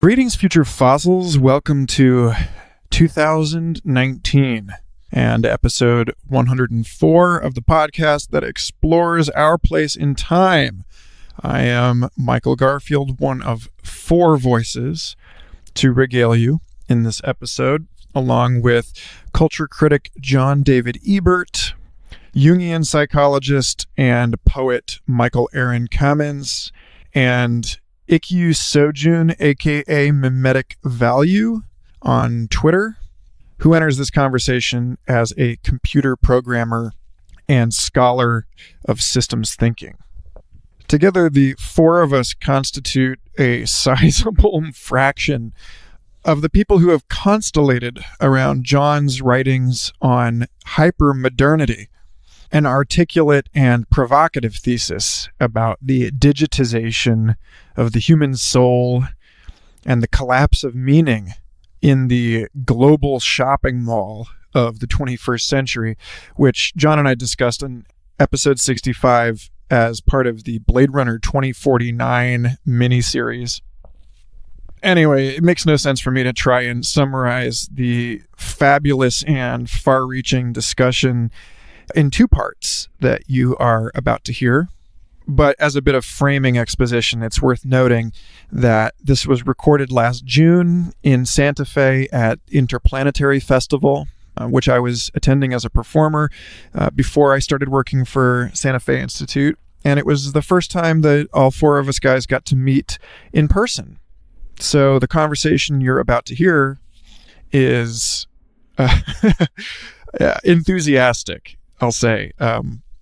Greetings, future fossils. Welcome to 2019 and episode 104 of the podcast that explores our place in time. I am Michael Garfield, one of four voices to regale you in this episode, along with culture critic John David Ebert, Jungian psychologist and poet Aaron Kamins, and Ikkyu Sojun, aka Mimetic Value, on Twitter, who enters this conversation as a computer programmer and scholar of systems thinking. Together, the four of us constitute a sizable fraction of the people who have constellated around John's writings on hypermodernity, an articulate and provocative thesis about the digitization of the human soul and the collapse of meaning in the global shopping mall of the 21st century, which John and I discussed in episode 65 as part of the Blade Runner 2049 miniseries. Anyway, it makes no sense for me to try and summarize the fabulous and far-reaching discussion in two parts that you are about to hear. But as a bit of framing exposition, it's worth noting that this was recorded last June in Santa Fe at Interplanetary Festival, which I was attending as a performer before I started working for Santa Fe Institute. And it was the first time that all four of us guys got to meet in person. So the conversation you're about to hear is enthusiastic, I'll say.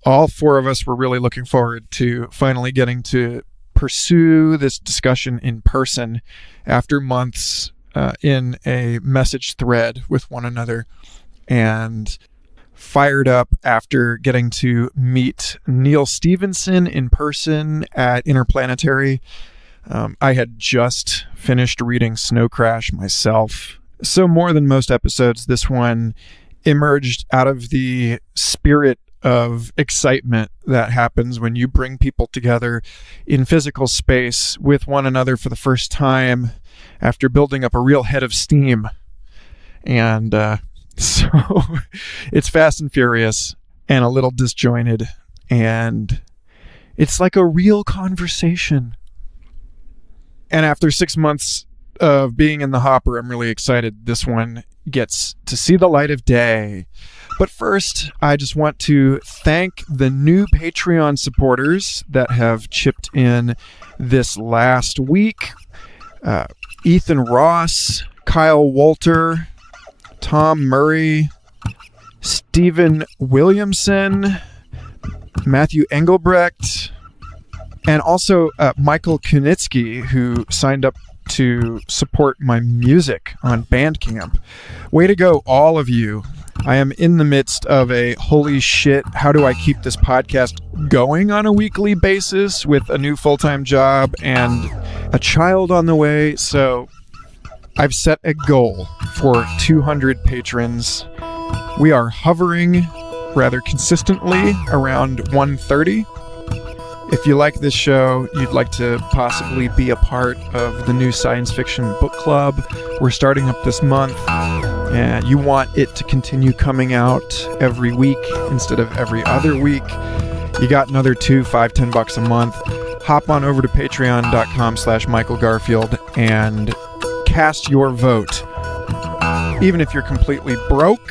All four of us were really looking forward to finally getting to pursue this discussion in person after months in a message thread with one another, and fired up after getting to meet Neil Stephenson in person at Interplanetary. I had just finished reading Snow Crash myself, so more than most episodes, this one emerged out of the spirit of excitement that happens when you bring people together in physical space with one another for the first time after building up a real head of steam. And so it's fast and furious and a little disjointed, and it's like a real conversation. And after 6 months of being in the hopper, I'm really excited this one gets to see the light of day. But first, I just want to thank the new Patreon supporters that have chipped in this last week. Ethan Ross, Kyle Walter, Tom Murray, Stephen Williamson, Matthew Engelbrecht, and also Michael Kunitsky, who signed up to support my music on Bandcamp. Way to go, all of you. I am in the midst of a holy shit, how do I keep this podcast going on a weekly basis with a new full-time job and a child on the way. So I've set a goal for 200 patrons. We are hovering rather consistently around 130. If you like this show, you'd like to possibly be a part of the new science fiction book club we're starting up this month, and you want it to continue coming out every week instead of every other week, you got another $2, $5, $10 a month. Hop on over to patreon.com/Michael Garfield and cast your vote. Even if you're completely broke,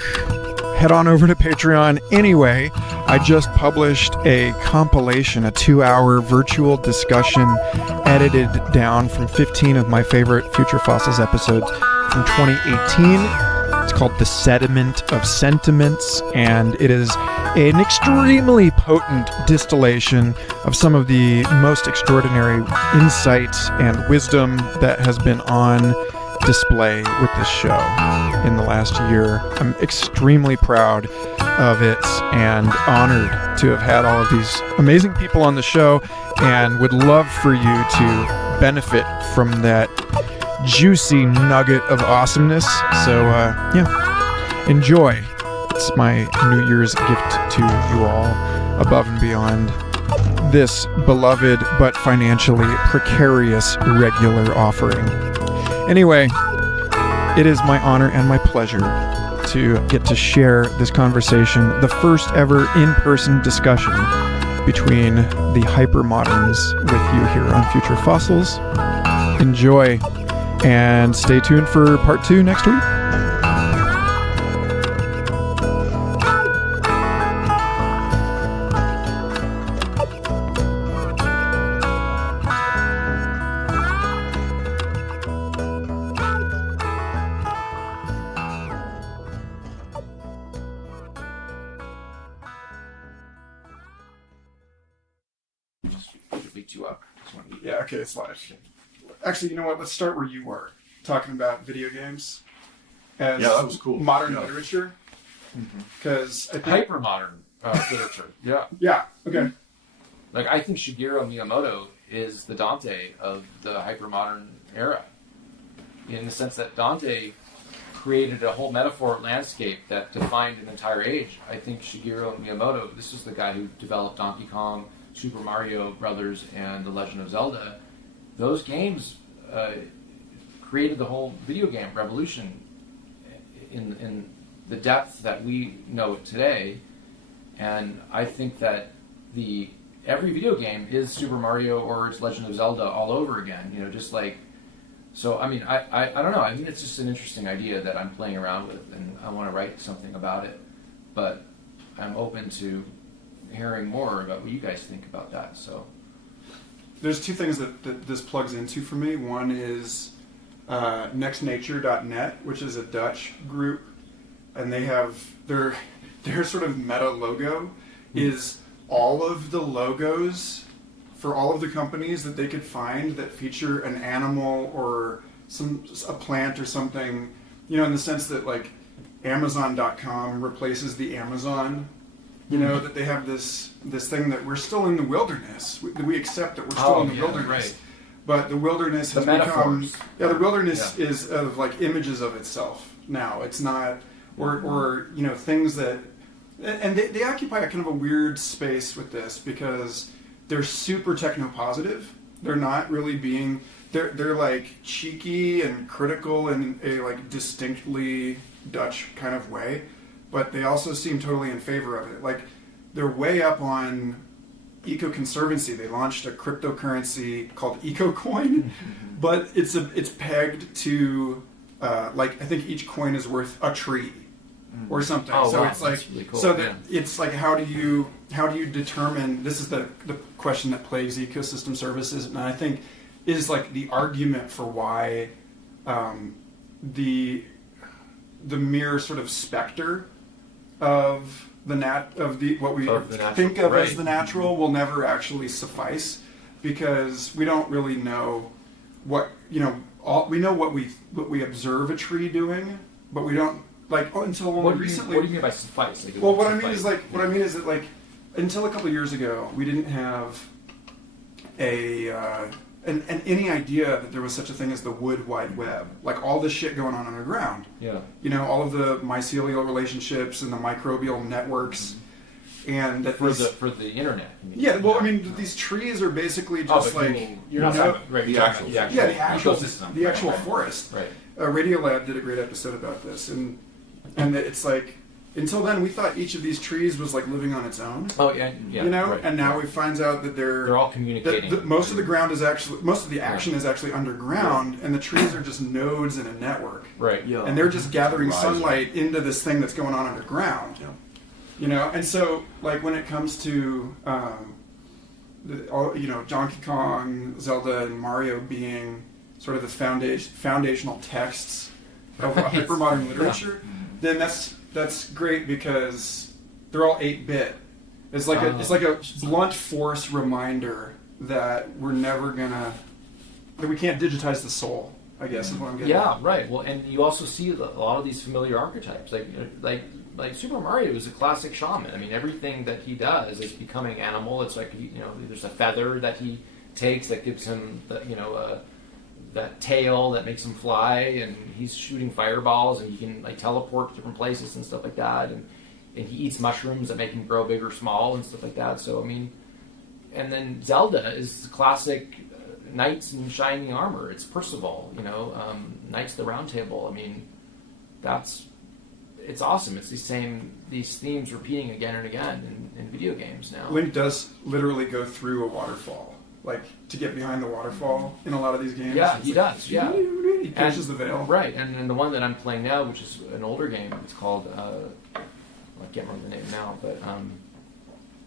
head on over to Patreon anyway. I just published a compilation, a 2-hour virtual discussion edited down from 15 of my favorite Future Fossils episodes from 2018. It's called The Sediment of Sentiments, and it is an extremely potent distillation of some of the most extraordinary insight and wisdom that has been on display with this show in the last year. I'm extremely proud of it and honored to have had all of these amazing people on the show, and would love for you to benefit from that juicy nugget of awesomeness. So enjoy. It's my New Year's gift to you all, above and beyond this beloved but financially precarious regular offering. Anyway, it is my honor and my pleasure to get to share this conversation, the first ever in-person discussion between the Hypermoderns with you here on Future Fossils. Enjoy, and stay tuned for part 2 next week. Yeah, okay, it's live. Actually, you know what? Let's start where you were, talking about video games as that was cool. Modern literature. Because I think... Hypermodern literature, yeah. Yeah, okay. Like, I think Shigiro Miyamoto is the Dante of the hypermodern era, in the sense that Dante created a whole metaphor landscape that defined an entire age. I think Shigiro Miyamoto, this is the guy who developed Donkey Kong, Super Mario Brothers, and The Legend of Zelda. Those games created the whole video game revolution in the depth that we know it today. And I think that every video game is Super Mario or it's Legend of Zelda all over again. You know, just like, so I mean, I don't know. I mean, it's just an interesting idea that I'm playing around with, and I want to write something about it. But I'm open to hearing more about what you guys think about that. So there's two things that this plugs into for me. One is nextnature.net, which is a Dutch group, and they have their sort of meta logo is all of the logos for all of the companies that they could find that feature an animal or a plant or something, you know, in the sense that like Amazon.com replaces the Amazon. You know, that they have this thing that we're still in the wilderness. We accept that we're still in the wilderness. Right. But the wilderness has become... Yeah, the wilderness is of, like, images of itself now. It's not... Or you know, things that... And they occupy a kind of a weird space with this because they're super techno-positive. They're not really being... They're like, cheeky and critical in a, like, distinctly Dutch kind of way. But they also seem totally in favor of it. Like, they're way up on eco-conservancy. They launched a cryptocurrency called EcoCoin, but it's pegged to, like, I think each coin is worth a tree or something. Oh, so wow. it's like, really cool. so that it's like, how do you determine? This is the question that plagues ecosystem services, and I think is like the argument for why the mere sort of specter of what we think of as the natural will never actually suffice, because we don't really know what, you know, we know what we observe a tree doing, but we don't, like, until only recently. What do you mean by suffice? Like, well, what I mean is that, like, until a couple of years ago, we didn't have and any idea that there was such a thing as the wood wide web, like all this shit going on underground. Yeah. You know, all of the mycelial relationships and the microbial networks, and that for the internet. Yeah, well, I mean, these trees are basically just you're not talking about the actual ecosystem, the actual forest. Right. Radiolab did a great episode about this, and it's like, until then, we thought each of these trees was like living on its own. Oh yeah. You know, right, and now we find out that they're all communicating. Most of the action is actually underground, and the trees are just nodes in a network. Right. Yeah. And they're just gathering sunlight into this thing that's going on underground. Yeah. You know, and so like when it comes to Donkey Kong, Zelda, and Mario being sort of the foundational texts of hypermodern literature, then that's great because they're all 8-bit. It's like a blunt force reminder that we're never that we can't digitize the soul, I guess is what I'm getting at. Yeah, right. Well, and you also see a lot of these familiar archetypes, like Super Mario is a classic shaman. I mean, everything that he does is becoming animal. It's like, you know, there's a feather that he takes that gives him that tail that makes him fly, and he's shooting fireballs, and he can like teleport to different places and stuff like that, and he eats mushrooms that make him grow big or small and stuff like that. So I mean, and then Zelda is the classic knights in shining armor. It's Percival, Knights of the Round Table. I mean, it's awesome. It's these themes repeating again and again in video games now. Link does literally go through a waterfall, like to get behind the waterfall in a lot of these games. Yeah, he does. Yeah, he pierces the veil. Right, and the one that I'm playing now, which is an older game, it's called I can't remember the name now, but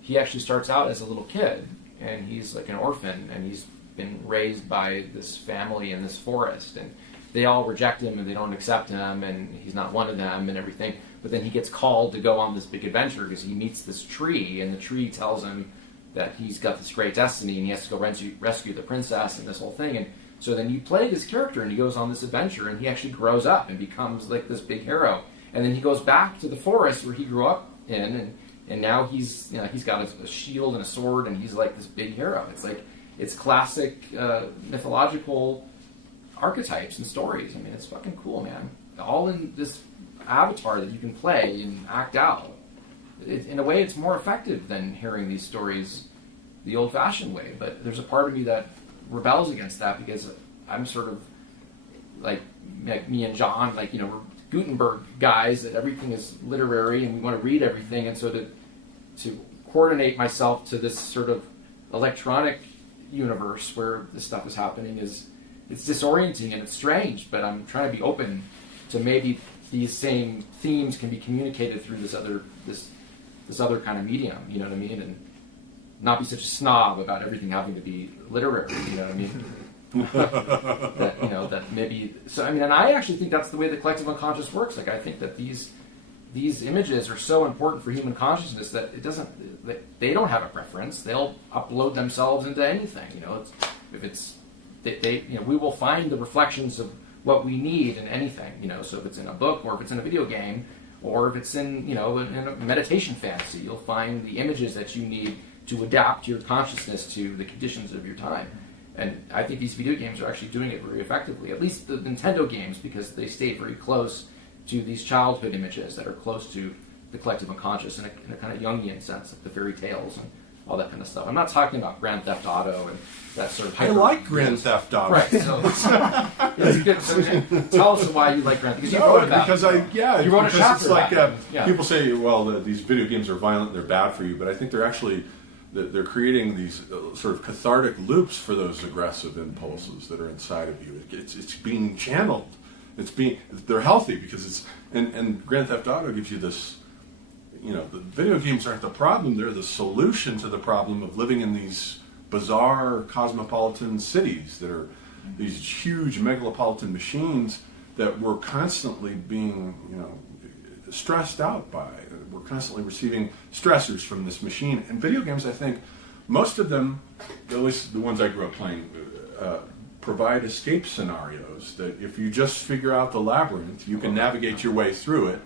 he actually starts out as a little kid, and he's like an orphan, and he's been raised by this family in this forest, and they all reject him and they don't accept him, and he's not one of them and everything. But then he gets called to go on this big adventure because he meets this tree, and the tree tells him that he's got this great destiny and he has to go rescue the princess and this whole thing. And so then you play this character and he goes on this adventure, and he actually grows up and becomes like this big hero. And then he goes back to the forest where he grew up in, and now he's got a shield and a sword, and he's like this big hero. It's classic mythological archetypes and stories. I mean, it's fucking cool, man. All in this avatar that you can play and act out. In a way, it's more effective than hearing these stories the old-fashioned way. But there's a part of me that rebels against that, because I'm sort of like me and John, we're Gutenberg guys, that everything is literary and we want to read everything. And so to coordinate myself to this sort of electronic universe where this stuff is happening it's disorienting and it's strange, but I'm trying to be open to maybe these same themes can be communicated through this other kind of medium, you know what I mean? And not be such a snob about everything having to be literary, you know what I mean? that maybe, so I mean, and I actually think that's the way the collective unconscious works. I think that these images are so important for human consciousness that they don't have a preference. They'll upload themselves into anything, we will find the reflections of what we need in anything, so if it's in a book, or if it's in a video game, or if it's in a meditation fantasy, you'll find the images that you need to adapt your consciousness to the conditions of your time. And I think these video games are actually doing it very effectively, at least the Nintendo games, because they stay very close to these childhood images that are close to the collective unconscious in a kind of Jungian sense, like the fairy tales and all that kind of stuff. I'm not talking about Grand Theft Auto and that sort of I like Grand Theft Auto. Right, so it's good. So tell us why you like Grand Theft Auto. Because you wrote about it. You wrote a chapter it's like, about it. People say, well, these video games are violent, they're bad for you, but I think they're actually, they're creating these sort of cathartic loops for those aggressive impulses that are inside of you. It's being channeled. They're healthy because and Grand Theft Auto gives you this, the video games aren't the problem, they're the solution to the problem of living in these bizarre cosmopolitan cities that are these huge megalopolitan machines that we're constantly being, stressed out by. We're constantly receiving stressors from this machine. And video games, I think, most of them, at least the ones I grew up playing, provide escape scenarios that if you just figure out the labyrinth, you can navigate your way through it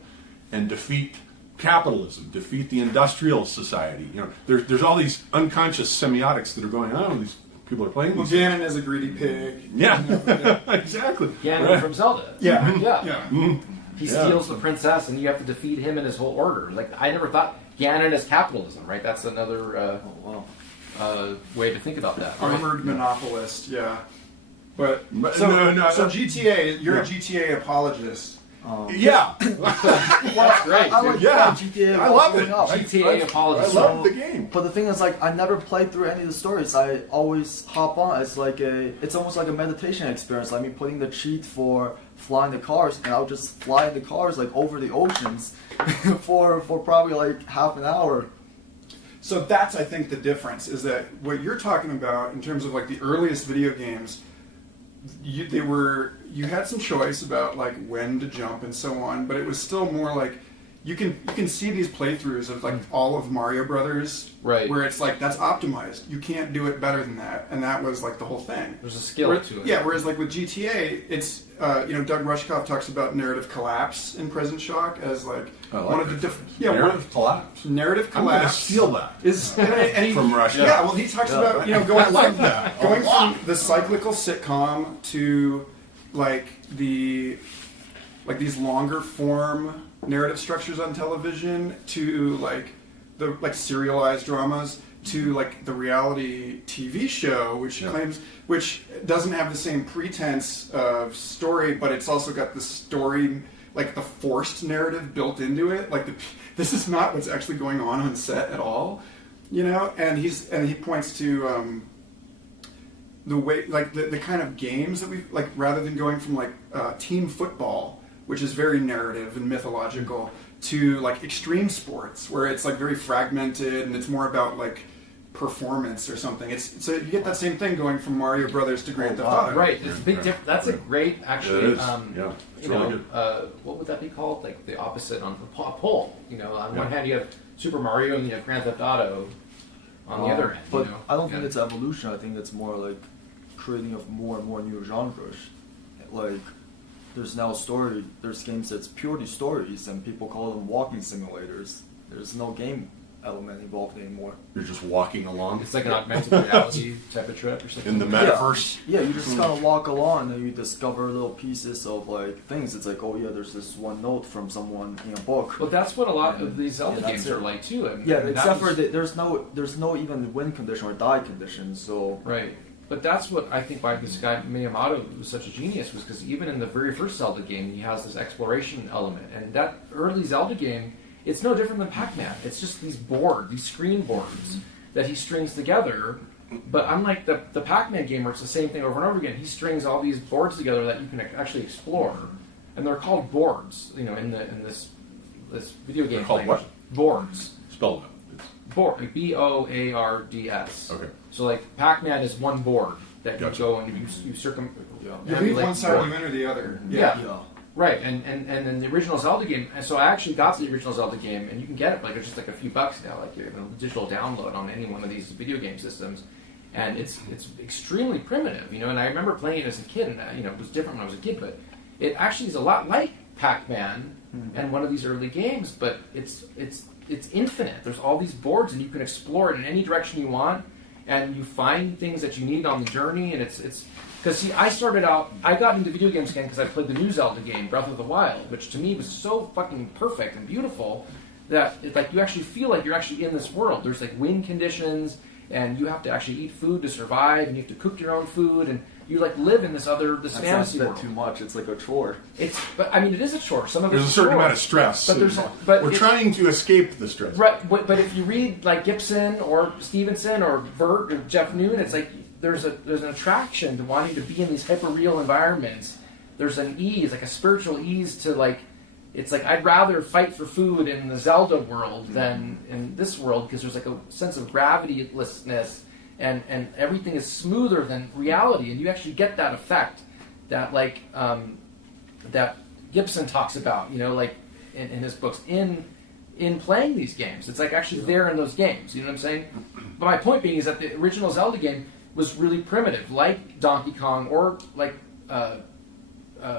and defeat capitalism, defeat the industrial society. There's all these unconscious semiotics that are going on. These people are playing. Well, Ganon is a greedy pig. Yeah, exactly. Ganon from Zelda. Yeah. Mm-hmm. He steals the princess, and you have to defeat him and his whole order. I never thought Ganon is capitalism, right? That's another way to think about that. Armored monopolist, yeah. But so GTA, you're a GTA apologist. Yeah. That's great. I like GTA. I love it. GTA apologist. I love the game. But the thing is, I never played through any of the stories. I always hop on. It's almost like a meditation experience. Like me putting the cheat for flying the cars, and I'll just fly in the cars over the oceans for probably half an hour. So that's, I think, the difference is that what you're talking about in terms of the earliest video games, you had some choice about when to jump and so on, but it was still more you can see these playthroughs of all of Mario Brothers, right? Where it's that's optimized. You can't do it better than that, and that was the whole thing. There's a skill to it. Yeah. Whereas with GTA, it's Doug Rushkoff talks about narrative collapse in Present Shock as one of the different narrative collapse. Narrative collapse. I'm going to steal that from Russia. Yeah. Well, he talks about going from the cyclical sitcom to these longer form narrative structures on television to the serialized dramas. to like the reality TV show, which doesn't have the same pretense of story, but it's also got the story, like the forced narrative built into it. Like this is not what's actually going on set at all, you know. And he points to the way, like the kind of games that we like, rather than going from like team football, which is very narrative and mythological, to like extreme sports where it's like very fragmented and it's more about like performance or something. So you get that same thing going from Mario Brothers to Grand Theft Auto. Right, it's a big difference. That's a great, actually. It's really good. What would that be called? Like the opposite on the pole. You know, on one hand you have Super Mario and you have Grand Theft Auto on the other end. But you know? I don't think it's evolution. I think it's more like creating of more and more new genres. Like there's now there's games that's purely stories and people call them walking simulators. There's no game element involved anymore. You're just walking along. It's like an augmented reality type of trip or something. In the metaverse. Yeah, you just kind of walk along and you discover little pieces of like things. It's like, oh yeah, there's this one note from someone in a book. Well, that's what a lot of these Zelda games are like too. And except for there's no even win condition or die condition. So right. But that's what I think why this guy Miyamoto was such a genius, was because even in the very first Zelda game, he has this exploration element. And that early Zelda game, it's no different than Pac-Man. It's just these screen boards that he strings together. But unlike the Pac-Man game where it's the same thing over and over again, he strings all these boards together that you can actually explore. And they're called boards, you know, in this video game. They're called language. what? Boards. Spell that. Board, like BOARDS. Okay. So like Pac-Man is one board that you Gotcha. go and you You leave one side, you enter the other. Yeah. Right, and then the original Zelda game, and so I actually got the original Zelda game, and you can get it like it's just like a few bucks now, like you're a digital download on any one of these video game systems, and it's extremely primitive, you know. And I remember playing it as a kid, and you know it was different when I was a kid, but it actually is a lot like Pac-Man and one of these early games, but it's infinite. There's all these boards, and you can explore it in any direction you want, and you find things that you need on the journey, and it's. Because see, I got into video games again because I played the new Zelda game, Breath of the Wild, which to me was so fucking perfect and beautiful that like you actually feel like you're actually in this world. There's like win conditions, and you have to actually eat food to survive, and you have to cook your own food, and you like live in this fantasy world. Too much. It's like a chore. But I mean, it is a chore. Some of there's a certain amount of stress. But we're trying to escape the stress. Right. But if you read like Gibson or Stevenson or Vert or Jeff Noon, it's like. There's an attraction to wanting to be in these hyperreal environments. There's an ease, like a spiritual ease to like, it's like I'd rather fight for food in the Zelda world than in this world because there's like a sense of gravitylessness and everything is smoother than reality, and you actually get that effect that like that Gibson talks about, you know, like in his books in playing these games. It's like actually there in those games. You know what I'm saying? But my point being is that the original Zelda game was really primitive, like Donkey Kong or like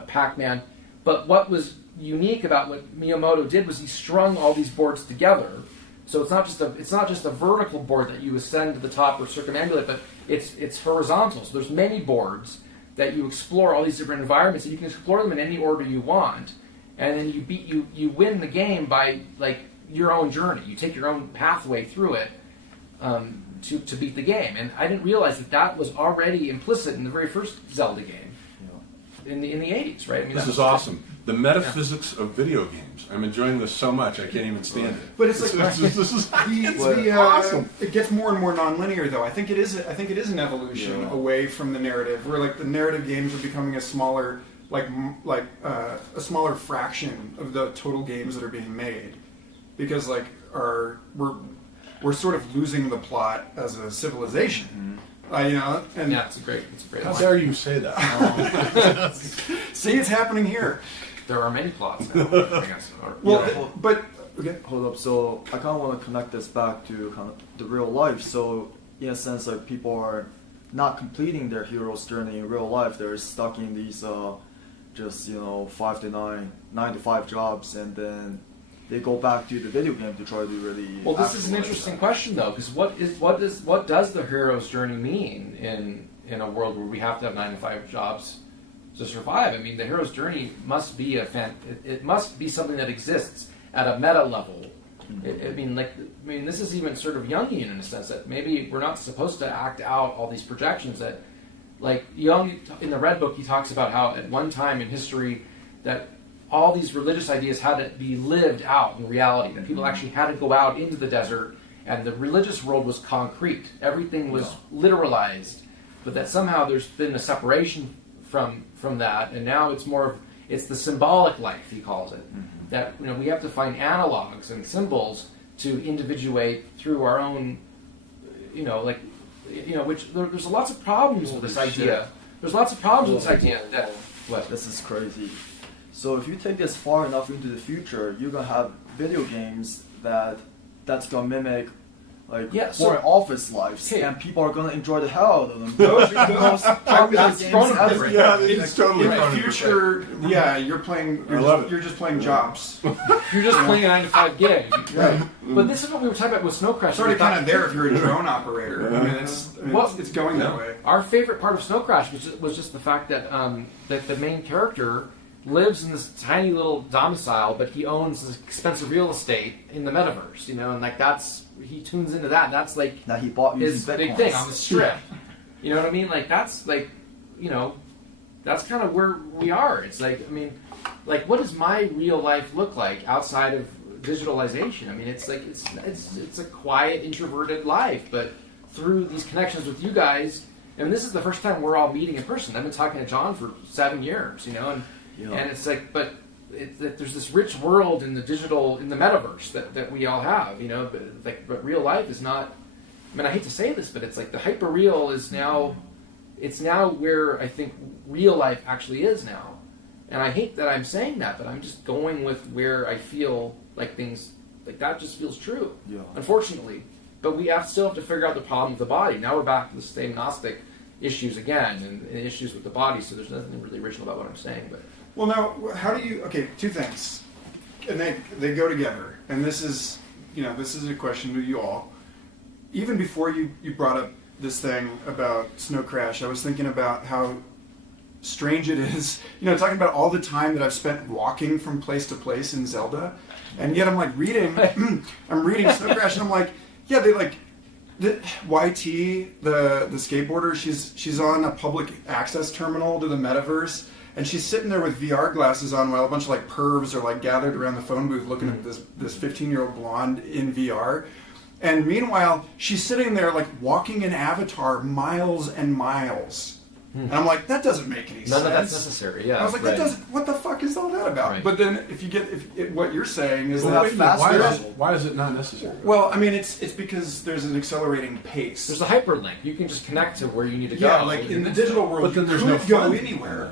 Pac-Man. But what was unique about what Miyamoto did was he strung all these boards together. So it's not just a vertical board that you ascend to the top or circumambulate, but it's horizontal. So there's many boards that you explore all these different environments, and you can explore them in any order you want. And then you win the game by like your own journey. You take your own pathway through it. To beat the game, and I didn't realize that was already implicit in the very first Zelda game in the 80s, right? I mean, this is awesome. The metaphysics of video games. I'm enjoying this so much I can't even stand it. But it's like this is awesome. It gets more and more nonlinear, though. I think it is an evolution away from the narrative, where like the narrative games are becoming a smaller a smaller fraction of the total games that are being made, because like we're sort of losing the plot as a civilization. You know, and yeah, it's a great. How dare you say that? See, it's happening here. There are many plots now, I guess. But okay. Hold up. So I kind of want to connect this back to kind of the real life. So in a sense, like people are not completing their hero's journey in real life. They're stuck in these just 5 to 9, 9 to 5 jobs, and then they go back to the video game to try to really. Well, this is an interesting question though, because what does the hero's journey mean in a world where we have to have 9 to 5 jobs to survive? I mean, the hero's journey must be it must be something that exists at a meta level I mean, this is even sort of Jungian in a sense that maybe we're not supposed to act out all these projections that, like Jung in the Red Book, he talks about how at one time in history that all these religious ideas had to be lived out in reality, that people actually had to go out into the desert, and the religious world was concrete. Everything was literalized, but that somehow there's been a separation from that, and now it's the symbolic life, he calls it. That we have to find analogs and symbols to individuate through our own, which there's lots of problems with this idea. There's lots of problems with this idea that This is crazy. So if you take this far enough into the future, you're gonna have video games that's gonna mimic more office lives, and people are gonna enjoy the hell out of them. Those are the most popular games ever. Yeah, it's totally in the future. Yeah, you're just playing jobs. You're just playing a 9-to-5 gig. Right. But this is what we were talking about with Snow Crash. It's already kind of there if you're a drone operator. I mean, it's going that way. Our favorite part of Snow Crash was just the fact that that the main character lives in this tiny little domicile, but he owns this expensive real estate in the metaverse, and he tunes into that. And that's that he bought his big thing on the strip. You know what I mean? That's kind of where we are. It's what does my real life look like outside of visualization? I mean, it's a quiet, introverted life, but through these connections with you guys, and this is the first time we're all meeting in person. I've been talking to John for 7 years, and it's there's this rich world in the digital, in the metaverse that we all have, but real life is not. I mean, I hate to say this, but it's like the hyperreal is now. It's now where I think real life actually is now, and I hate that I'm saying that, but I'm just going with where I feel like things like that just feels true. Yeah. Unfortunately, but we still have to figure out the problem with the body. Now we're back to the same Gnostic issues again, and issues with the body. So there's nothing really original about what I'm saying, but. Well, now, how do you? Okay, two things, and they go together. And this is a question to you all. Even before you brought up this thing about Snow Crash, I was thinking about how strange it is. Talking about all the time that I've spent walking from place to place in Zelda, and yet I'm reading. I'm reading Snow Crash, and I'm like, yeah, they the YT, the skateboarder. She's on a public access terminal to the metaverse. And she's sitting there with VR glasses on while a bunch of pervs are gathered around the phone booth looking at this 15-year-old blonde in VR. And meanwhile, she's sitting there walking an avatar miles and miles. And I'm like, that doesn't make any sense. None of that's necessary. Yeah. I was like, that doesn't. What the fuck is all that about? Right. But then, what you're saying is why is it not necessary? Well, I mean, it's because there's an accelerating pace. There's a hyperlink. You can just connect to where you need to go. Yeah, in the digital world, but then there's no go anywhere.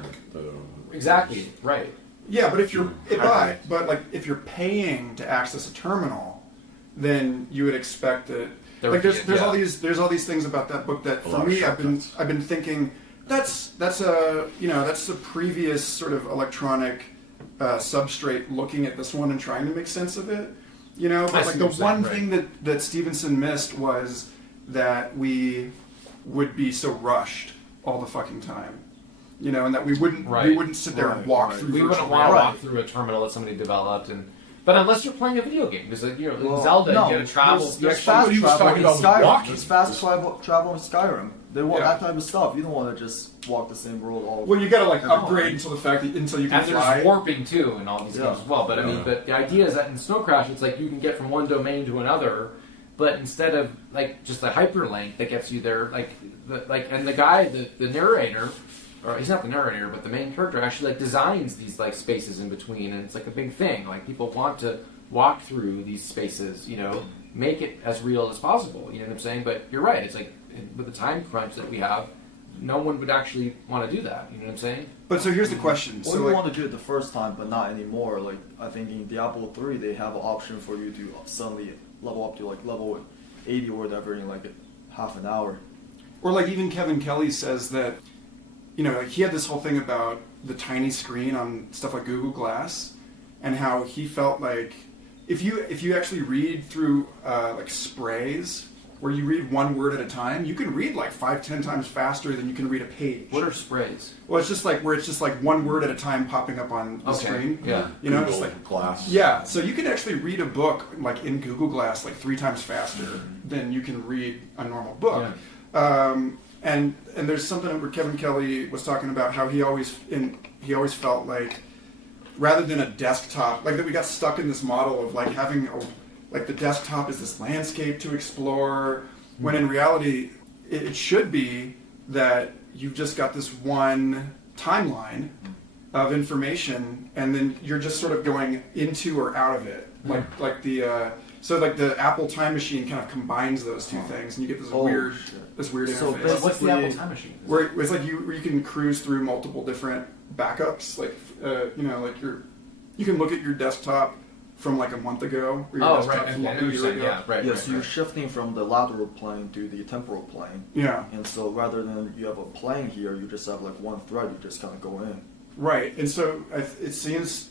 Exactly. Right. Yeah, but if you're if you're paying to access a terminal, then you would expect that. There's all these things about that book that for me I've been thinking. That's a previous sort of electronic substrate looking at this one and trying to make sense of it. But the one thing that Stevenson missed was that we would be so rushed all the fucking time. And that we wouldn't sit there and walk through. We wouldn't want to walk through a terminal that somebody developed, but unless you're playing a video game, because in Zelda you get to travel. There's fast travel in Skyrim. There's fast travel in Skyrim. They want that type of stuff. You don't want to just walk the same road all. Well, you got to upgrade until you can fly. And there's warping too in all these games as well. But I mean, but the idea is that in Snow Crash, it's you can get from one domain to another, but instead of just a hyperlink that gets you there, and the guy, the narrator. Or he's not the narrator, but the main character actually designs these spaces in between, and it's a big thing. People want to walk through these spaces, make it as real as possible. You know what I'm saying? But you're right. It's with the time crunch that we have, no one would actually want to do that. You know what I'm saying? But so here's the question. Well, you want to do it the first time, but not anymore. I think in Diablo 3, they have an option for you to suddenly level up to level 80 or whatever in half an hour. Or even Kevin Kelly says that. He had this whole thing about the tiny screen on stuff like Google Glass, and how he felt if you actually read through sprays where you read one word at a time, you can read like 5-10 times faster than you can read a page. What are sprays? Well, it's just like where it's just like one word at a time popping up on the screen. Yeah. You know, Google it's like Glass. yeah. So you can actually read a book like in Google Glass like 3 times faster than you can read a normal book. Yeah. And there's something where Kevin Kelly was talking about how he always felt like rather than a desktop, like that we got stuck in this model of like having like the desktop is this landscape to explore, when in reality it should be that you've just got this one timeline of information, and then you're just sort of going into or out of it, like the Apple Time Machine kind of combines those two things, and you get this weird So interface. What's the Apple Time Machine? Where it's like where you can cruise through multiple different backups, like like you can look at your desktop from like a month ago, or your desktop from like a year ago. Yeah, right. Yeah, so you're shifting from the lateral plane to the temporal plane. Yeah. And so rather than you have a plane here, you just have like one thread, you just kind of go in. Right, and so it seems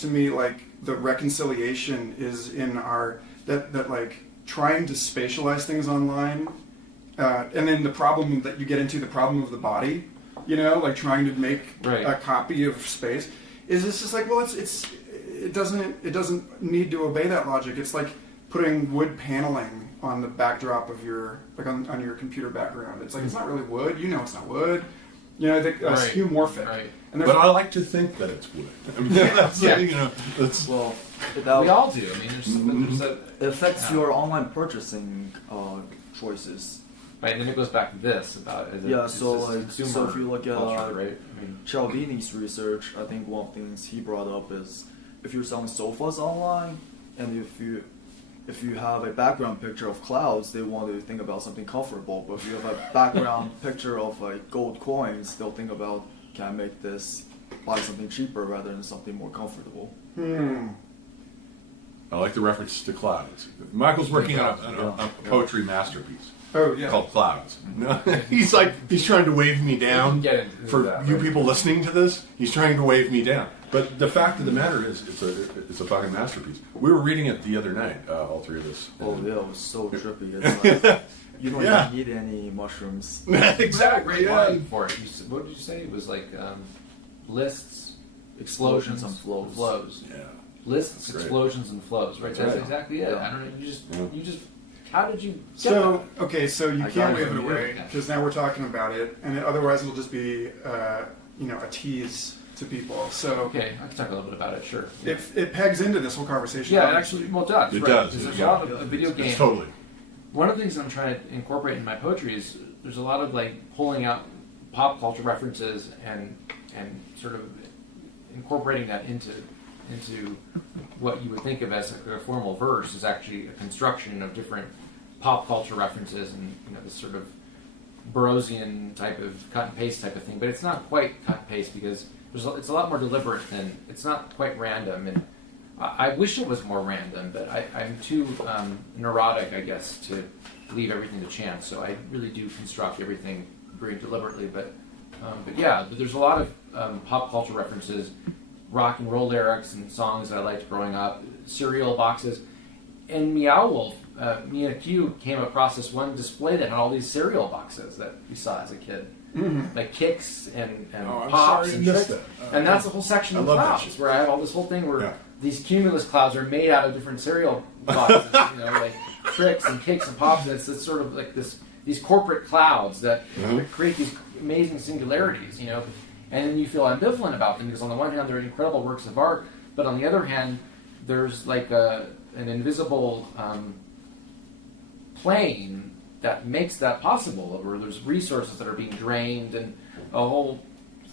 to me like the reconciliation is in our that like trying to spatialize things online, and then the problem that you get into, the problem of the body, like trying to make a copy of space, is it's just like, well, it doesn't need to obey that logic. It's like putting wood paneling on the backdrop of your on your computer background. It's like it's not really wood. It's not wood. I think it's skeuomorphic. Right. And But I like to think that it's wood. I mean, that's Well, We all do. I mean, there's it affects your online purchasing choices. right, and then it goes back to this about So if you look at culture, right? I mean, Cialdini's research, I think one of the things he brought up is if you're selling sofas online, and if you have a background picture of clouds, they want to think about something comfortable. But if you have a background picture of like gold coins, they'll think about, can I make this, buy something cheaper rather than something more comfortable. I like the reference to clouds. Michael's working on a poetry masterpiece. Oh yeah. Called Clouds. He's trying to wave me down. For that, you right? people listening to this, he's trying to wave me down. But the fact of the matter is, it's a fucking masterpiece. We were reading it the other night, all three of us. Oh yeah, it was so trippy. It's like, you don't even need any mushrooms. Exactly. Great line for it. What did you say? It was like lists, explosions, and flows. Yeah. Lists, Great. explosions, and flows. Right. That's exactly it. Yeah. I don't know. You just. How did you? Get So you I can't got it wave it from you. away because now we're talking about it, and otherwise it'll just be a tease to people. So Okay, I can talk a little bit about it. Sure. it pegs into this whole conversation. Yeah, it actually, well, it does. It right. does, Because there's yeah. a lot of video games. Totally. One of the things I'm trying to incorporate in my poetry is there's a lot of like pulling out pop culture references and sort of incorporating that into what you would think of as a formal verse is actually a construction of different pop culture references and this sort of Burroughsian type of cut and paste type of thing. But it's not quite cut and paste because it's a lot more deliberate than it's not quite random. And I wish it was more random, but I'm too neurotic, I guess, to leave everything to chance. So I really do construct everything very deliberately. But there's a lot of pop culture references, rock and roll lyrics and songs that I liked growing up, cereal boxes. And Meow Wolf, me and Ikkyu came across this one display that had all these cereal boxes that we saw as a kid. Mm-hmm. Like kicks and I'm pops sorry and I missed tricks. that. And that's a whole section I of love that clouds shit. where I have all this whole thing where Yeah. these cumulus clouds are made out of different cereal boxes, like tricks and kicks and pops. And it's sort of like these corporate clouds that create these amazing singularities, And then you feel ambivalent about them because on the one hand they're incredible works of art, but on the other hand there's like an invisible plane that makes that possible, where there's resources that are being drained and a whole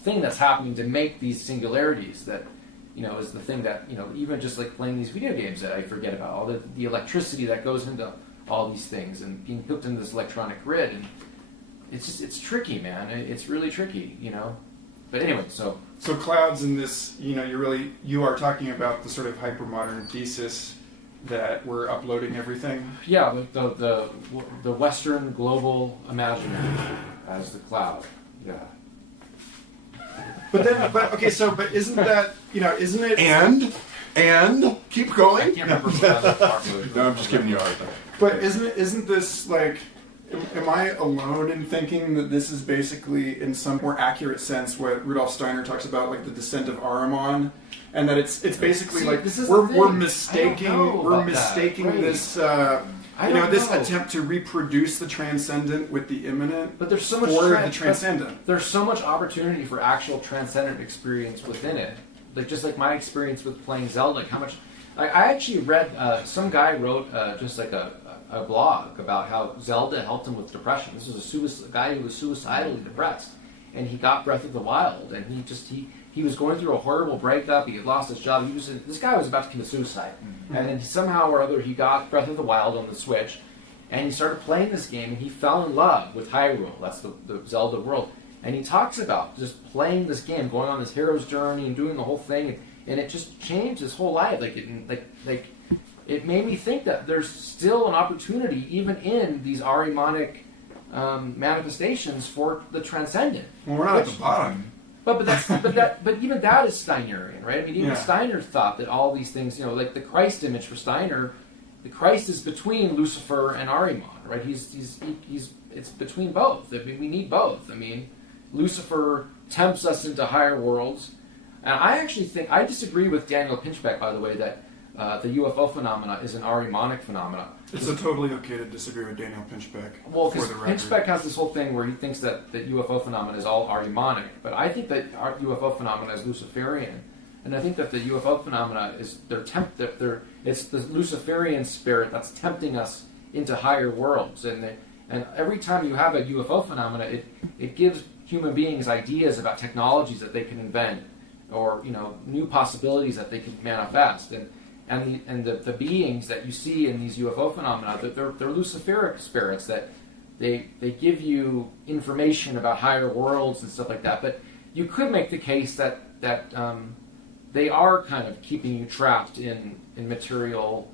thing that's happening to make these singularities that is the thing that even just like playing these video games that I forget about, all the electricity that goes into all these things and being hooked into this electronic grid, and it's tricky, man. It's really tricky, But anyway, so clouds in this, you are talking about the sort of hypermodern thesis that we're uploading everything. yeah, the Western global imaginary as the cloud, yeah. But isn't that, isn't it? And And keep I going. can't remember what other part was. No, I'm just giving you a hard time. But isn't this like? Am I alone in thinking that this is basically, in some more accurate sense, what Rudolf Steiner talks about, like the descent of Ahriman, and that it's basically See, like this is we're the thing. mistaking I don't know about mistaking that. Right. this I you know don't this know. attempt to reproduce the transcendent with the immanent, But there's so much for the transcendent. There's so much opportunity for actual transcendent experience within it. Like just like my experience with playing Zelda, like how much. I actually read some guy wrote just like a blog about how Zelda helped him with depression. This was a guy who was suicidally depressed, and he got Breath of the Wild, and he was going through a horrible breakup. He had lost his job. This guy was about to commit suicide, and then somehow or other he got Breath of the Wild on the Switch, and he started playing this game, and he fell in love with Hyrule. That's the Zelda world, and he talks about just playing this game, going on this hero's journey, and doing the whole thing, and it just changed his whole life. It made me think that there's still an opportunity, even in these Ahrimanic manifestations, for the transcendent. Well, we're not at the bottom. But even that is Steinerian, right? I mean, even Steiner thought that all these things, like the Christ image for Steiner, the Christ is between Lucifer and Ahriman, right? It's between both. I mean, we need both. I mean, Lucifer tempts us into higher worlds, and I actually think I disagree with Daniel Pinchbeck, by the way, that the UFO phenomena is an Ahrimanic phenomena. It's totally okay to disagree with Daniel Pinchbeck. Well, for because the record. Pinchbeck has this whole thing where he thinks that the UFO phenomena is all Ahrimanic, but I think that our UFO phenomena is Luciferian, and I think that the UFO phenomena is it's the Luciferian spirit that's tempting us into higher worlds, and every time you have a UFO phenomena, it gives human beings ideas about technologies that they can invent, or new possibilities that they can manifest, and the beings that you see in these UFO phenomena, they're Luciferic spirits that they give you information about higher worlds and stuff like that. But you could make the case that they are kind of keeping you trapped in material.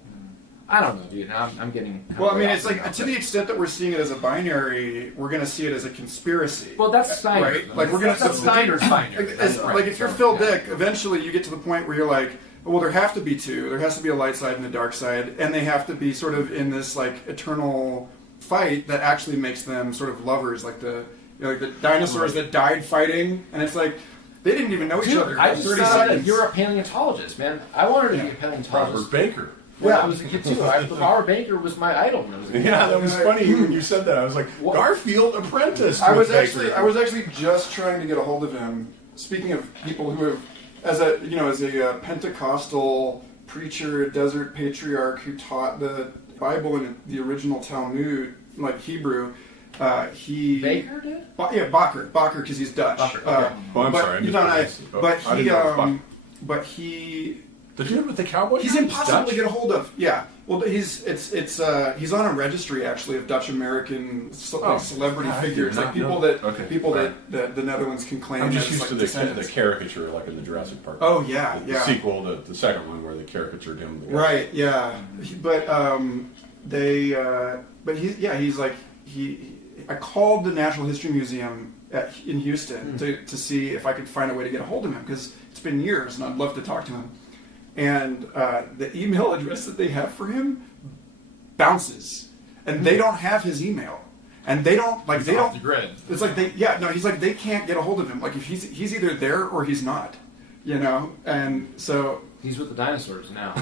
I don't know, dude. I'm getting. Well, I mean, it's like to the extent that we're seeing it as a binary, we're going to see it as a conspiracy. Well, that's Steiner, right? Like we're going to that's Steiner's binary. Like if you're Phil Dick, eventually you get to the point where you're like, well, there have to be two. There has to be a light side and a dark side, and they have to be sort of in this like eternal fight that actually makes them sort of lovers, like the dinosaurs that died fighting, and it's like they didn't even know each other. I for just 30 thought that seconds. you're a paleontologist, man. I wanted to be a paleontologist. Robert Baker. When I was a kid too. Robert Baker was my idol when I was a kid. Yeah, that was funny when you said that. I was like, Garfield apprentice. I was Baker. actually just trying to get a hold of him. Speaking of people who have, as a Pentecostal preacher, desert patriarch who taught the Bible in the original Talmud, like Hebrew, he Baker did? Bakker, because he's Dutch. Bakker, okay. Oh, I'm sorry. But he. The dude with the cowboy? He's impossible Dutch? to get a hold of. Yeah. Well, he's on a registry actually of Dutch American celebrity figures, like people that the Netherlands can claim. I'm just as, used like, to the descendants. caricature, like in the Jurassic Park. Oh yeah, The sequel to the second one where they caricatured him. Right. Yeah. But he's like I called the Natural History Museum in Houston to see if I could find a way to get a hold of him because it's been years and I'd love to talk to him. And the email address that they have for him bounces, and they don't have his email, and they don't like He's they off don't. the grid. It's like he's like they can't get a hold of him. Like if he's either there or he's not, and so He's with the dinosaurs now.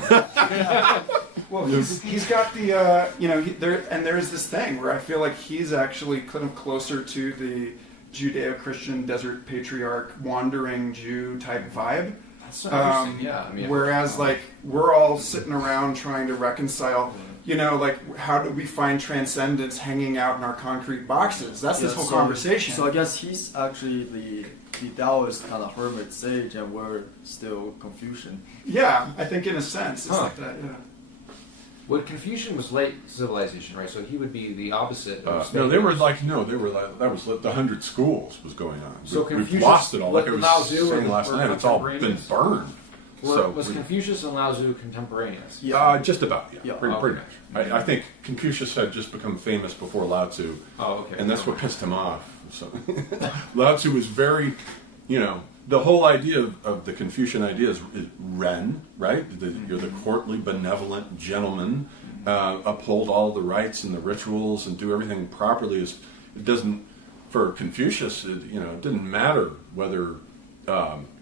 well he's got the there's this thing where I feel like he's actually kind of closer to the Judeo-Christian desert patriarch wandering Jew type vibe. That's so interesting. Yeah. I mean, Whereas, like, we're all sitting around trying to reconcile, like, how do we find transcendence hanging out in our concrete boxes? That's this whole conversation. So I guess he's actually the Taoist kind of hermit sage, and we're still Confucian. Yeah, I think in a sense, it's like that, yeah. Well, Confucian was late civilization, right? So he would be the opposite. Of that was the 100 schools was going on. So We've Confucius lost it all. Like it with Lao was Tzu saying last were night, it's all been contemporaneous? burned. Was Confucius and Lao Tzu contemporaneous? Just about, yeah. Pretty okay. much. I think Confucius had just become famous before Lao Tzu. Oh, okay. And that's what pissed him off. So Lao Tzu was very, the whole idea of the Confucian idea is Ren, right? You're the courtly, benevolent gentleman, uphold all the rites and the rituals and do everything properly. It doesn't, for Confucius, it didn't matter whether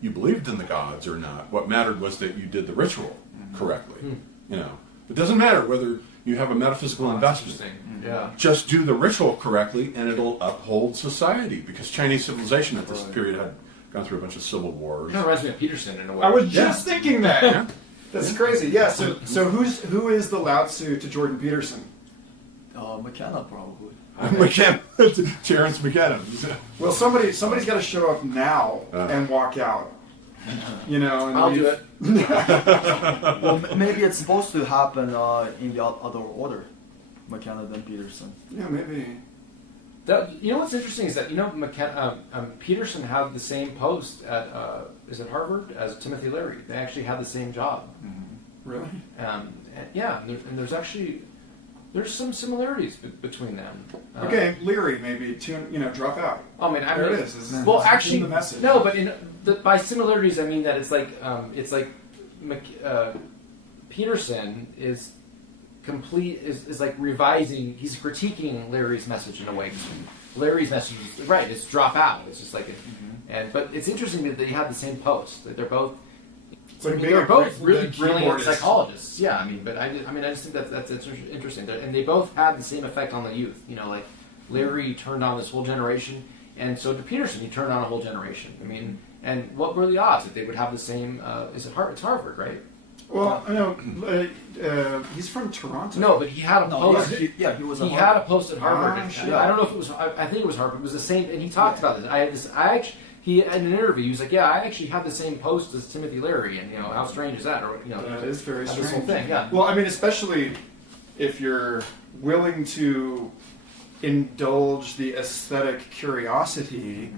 you believed in the gods or not. What mattered was that you did the ritual correctly. It doesn't matter whether you have a metaphysical investment. Yeah. Just do the ritual correctly, and it'll uphold society. Because Chinese civilization at this period had gone through a bunch of civil wars. It kind of reminds me of Peterson in a way. I was just thinking that. That's crazy. Yeah. So who is the Lao Tzu to Jordan Peterson? McKenna probably. McKenna, Terrence McKenna. Well, somebody's got to show up now and walk out. And I'll do it. Well, maybe it's supposed to happen in the other order, McKenna then Peterson. Yeah, maybe. What's interesting is that Peterson had the same post at is it Harvard as Timothy Leary. They actually had the same job. Really? And there's actually some similarites between them. Okay, Leary maybe drop out. There it is. Well, It's actually, the message. no, but by similarities I mean that it's like Peterson is like revising. He's critiquing Larry's message in a way. Larry's message is right. It's drop out. It's just like but it's interesting that they have the same post. That they're both. They're both really brilliant psychologists. Yeah, I just think that's interesting. And they both had the same effect on the youth. Like Larry turned on this whole generation, and so did Peterson. He turned on a whole generation. And what were the odds that they would have the same? It's Harvard, right? Well, he's from Toronto. No, but he had a post. He was. He had a post at Harvard. I don't know if it was. I think it was Harvard. It was the same, and he talked about this. He in an interview, he was like, "Yeah, I actually had the same post as Timothy Leary, and how strange is that?" Or that is very strange. This whole thing, yeah. Well, especially if you're willing to indulge the aesthetic curiosity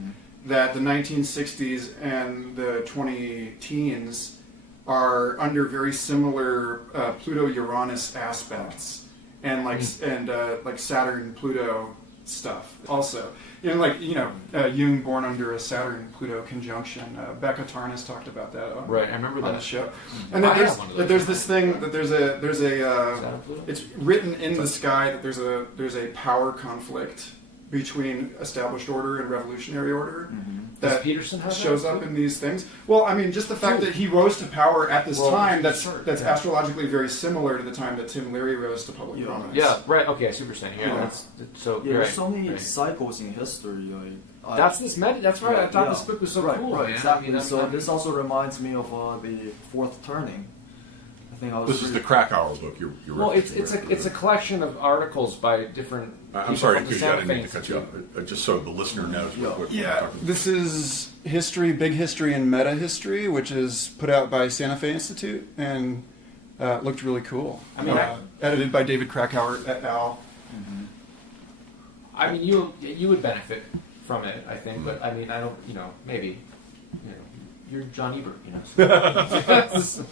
that the 1960s and the 20-teens are under very similar Pluto-Uranus aspects, and like Saturn-Pluto stuff. Also, Jung born under a Saturn-Pluto conjunction. Becca Tarnas talked about that. I remember on the show. And then there's this thing that there's a it's written in the sky that there's a power conflict between established order and revolutionary order that shows up in these things. Well, just the fact that he rose to power at this time, that's astrologically very similar to the time that Tim Leary rose to public prominence. Yeah, right. Okay, I see what you're saying. There's so many cycles in history. That's why I thought this book was so cool. Right, exactly. So this also reminds me of the Fourth Turning. This is the Krakauer book you're well, it's a collection of articles by different. I'm sorry, Ikkyu, I didn't mean to cut you off. Just so the listener knows what we're talking about. This is History, Big History, and Meta History, which is put out by Santa Fe Institute, and looked really cool. Edited by David Krakauer et al. You would benefit from it, I think, but I don't. Maybe. You're John Ebert, So.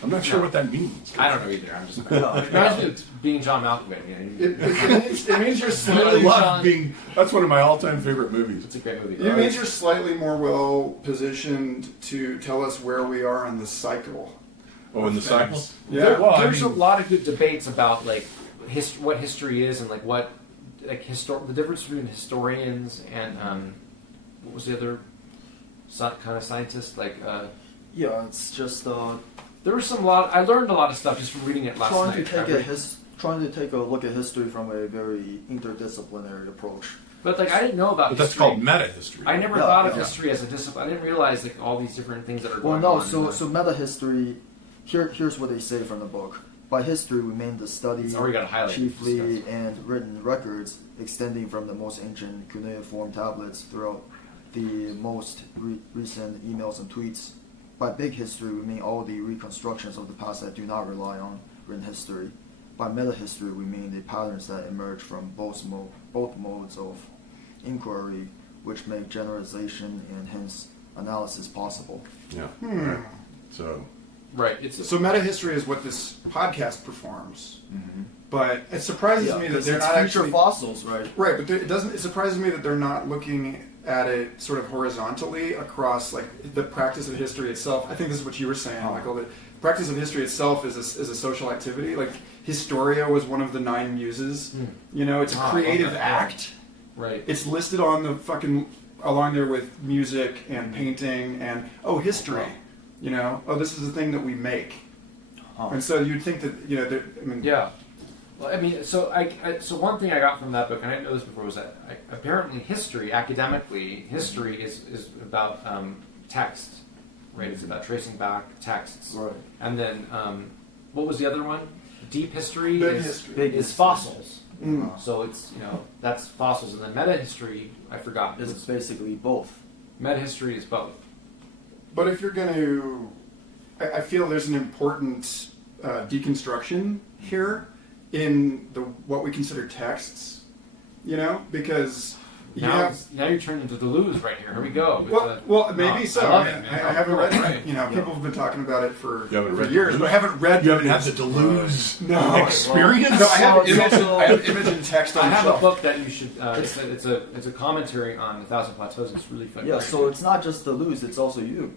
I'm not sure what that means. I don't know either. I'm just. It reminds me of being John Malkovich. It means you're slightly. That's one of my all-time favorite movies. It's a great movie. It means you're slightly more well positioned to tell us where we are in the cycle. Oh, in the cycle? Yeah. There's a lot of good debates about what history is and the difference between historians and what was the other kind of scientist it's just. There was I learned a lot of stuff just from reading it last night. Trying to take a look at history from a very interdisciplinary approach. But I didn't know about history. That's called meta-history. I never thought of history as a discipline. I didn't realize all these different things that are going on. So meta-history, here's what they say from the book. By history, we mean the study chiefly and written records extending from the most ancient cuneiform tablets throughout the most recent emails and tweets. By big history, we mean all the reconstructions of the past that do not rely on written history. By meta-history, we mean the patterns that emerge from both modes of inquiry, which make generalization and hence analysis possible. Yeah. Right. So meta-history is what this podcast performs. But it surprises me that they're not actually fossils, right? Right, but it surprises me that they're not looking at it sort of horizontally across like the practice of history itself. I think this is what you were saying, Michael. The practice of history itself is a social activity. Like Historia was one of the 9 muses. You know, it's a creative act. Right. It's listed on the fucking along there with music and painting and history. You know, this is the thing that we make. And so you'd think that Yeah. Well, I mean, so so one thing I got from that book, and I didn't know this before, was that apparently history, academically, history is about text, right? It's about tracing back texts. Right. And then, what was the other one? Deep history Big is fossils. So it's, that's fossils. And then meta history, I forgot. It's basically both. Meta history is both. But if you're going to, I feel there's an important deconstruction here in what we consider texts, because now you're turning into the lose right here. Here we go. Well, maybe so. I love I it, mean, man. I haven't read Right. it. People have been talking about it for read years, Deleuze? but I haven't read. You haven't had the Deleuze experience? No, I have So- image and text on I the have shelf. a book that you should. It's a commentary on 1,000 Plateaus. It's really fun. Yeah, so it's not just the lose, it's also you.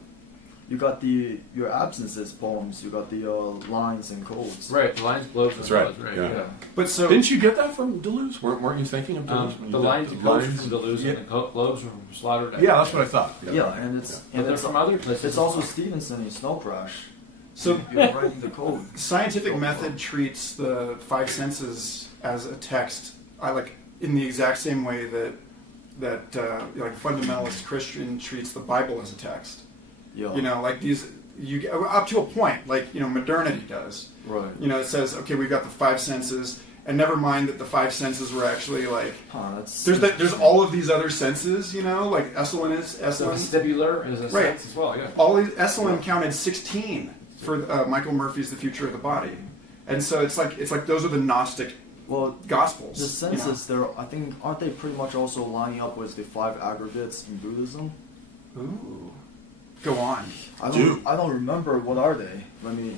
You got your absences poems, you got the lines and codes. Right, the lines, globes, and That's right, codes, yeah. yeah. But so Didn't you get that from Deleuze? Weren't you thinking of Deleuze? when you The did lines and codes are from Deleuze, Yeah. and the globes are from Slaughter. Yeah, that's what I thought. Yeah, and it's But they're from other places. It's also Stevenson in Snow Crash. So You're writing the code. scientific method treats the 5 senses as a text. In the exact same way that fundamentalist Christian treats the Bible as a text. Yeah. You up to a point, modernity does. Right. It says, okay, we've got the 5 senses, and never mind that the 5 senses were actually there's all of these other senses, like Esalen is The Esalen. vestibular is a Right. sense as well, yeah. All these Esalen counted 16 for Michael Murphy's The Future of the Body, and so it's like those are the Gnostic Well, Gospels. the senses, I think, aren't they pretty much also lining up with the 5 aggregates in Buddhism? Ooh. Go on. I don't remember. What are they? Let me.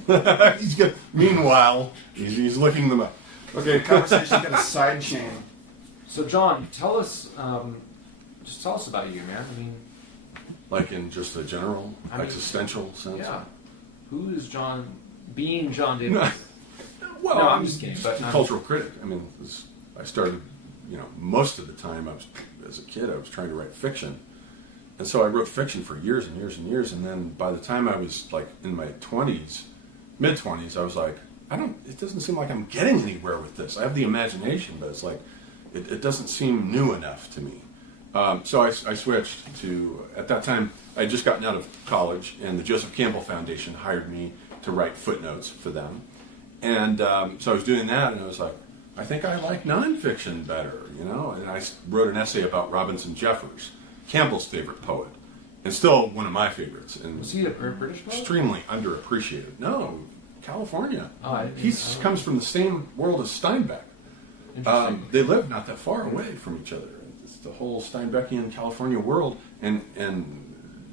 Meanwhile, he's looking them up. Okay, the conversation's got a side chain. So, John, tell us about you, man. I mean, Like in just a general existential sense? yeah. Who is John, being John David? Well, No, I'm just kidding, but a cultural critic. I mean, I started, most of the time as a kid, I was trying to write fiction. And so I wrote fiction for years and years and years, and then by the time I was like in my mid-20s, I was like, it doesn't seem like I'm getting anywhere with this. I have the imagination, but it's like, it doesn't seem new enough to me. So I switched to, at that time, I had just gotten out of college, and the Joseph Campbell Foundation hired me to write footnotes for them. And so I was doing that, and I was like, I think I like nonfiction better, And I wrote an essay about Robinson Jeffers, Campbell's favorite poet, and still one of my favorites. And Was he a British poet? extremely underappreciated. No, California. Oh, He comes from the same world as Steinbeck. Interesting. They live not that far away from each other. It's the whole Steinbeckian California world. And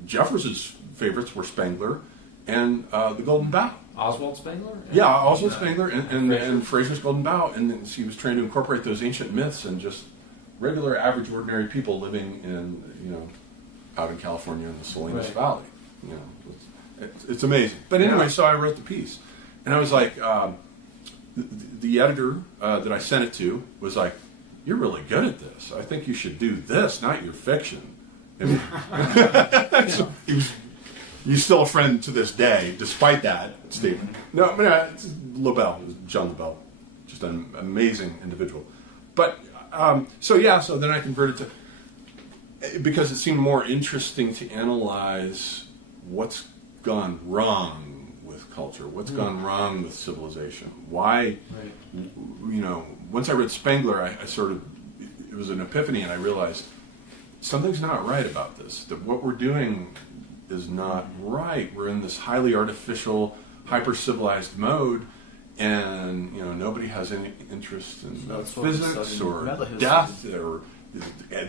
Jeffers's favorites were Spengler and the Golden Bough. Oswald Spengler? Yeah, Oswald Spengler and Fraser's Golden Bough. And then he was trying to incorporate those ancient myths and just regular, average, ordinary people living in, out in California in the Salinas Valley. It's amazing. But anyway, so I wrote the piece. And I was like, the editor that I sent it to was like, you're really good at this. I think you should do this, not your fiction. And so he's still a friend to this day, despite that statement. No, it's LaBelle, John LaBelle, just an amazing individual. But so then I converted to, because it seemed more interesting to analyze what's gone wrong with culture, what's gone wrong with civilization. Why, once I read Spengler, I sort of, it was an epiphany, and I realized something's not right about this, that what we're doing is not right. We're in this highly artificial, hyper-civilized mode, and nobody has any interest in physics or death or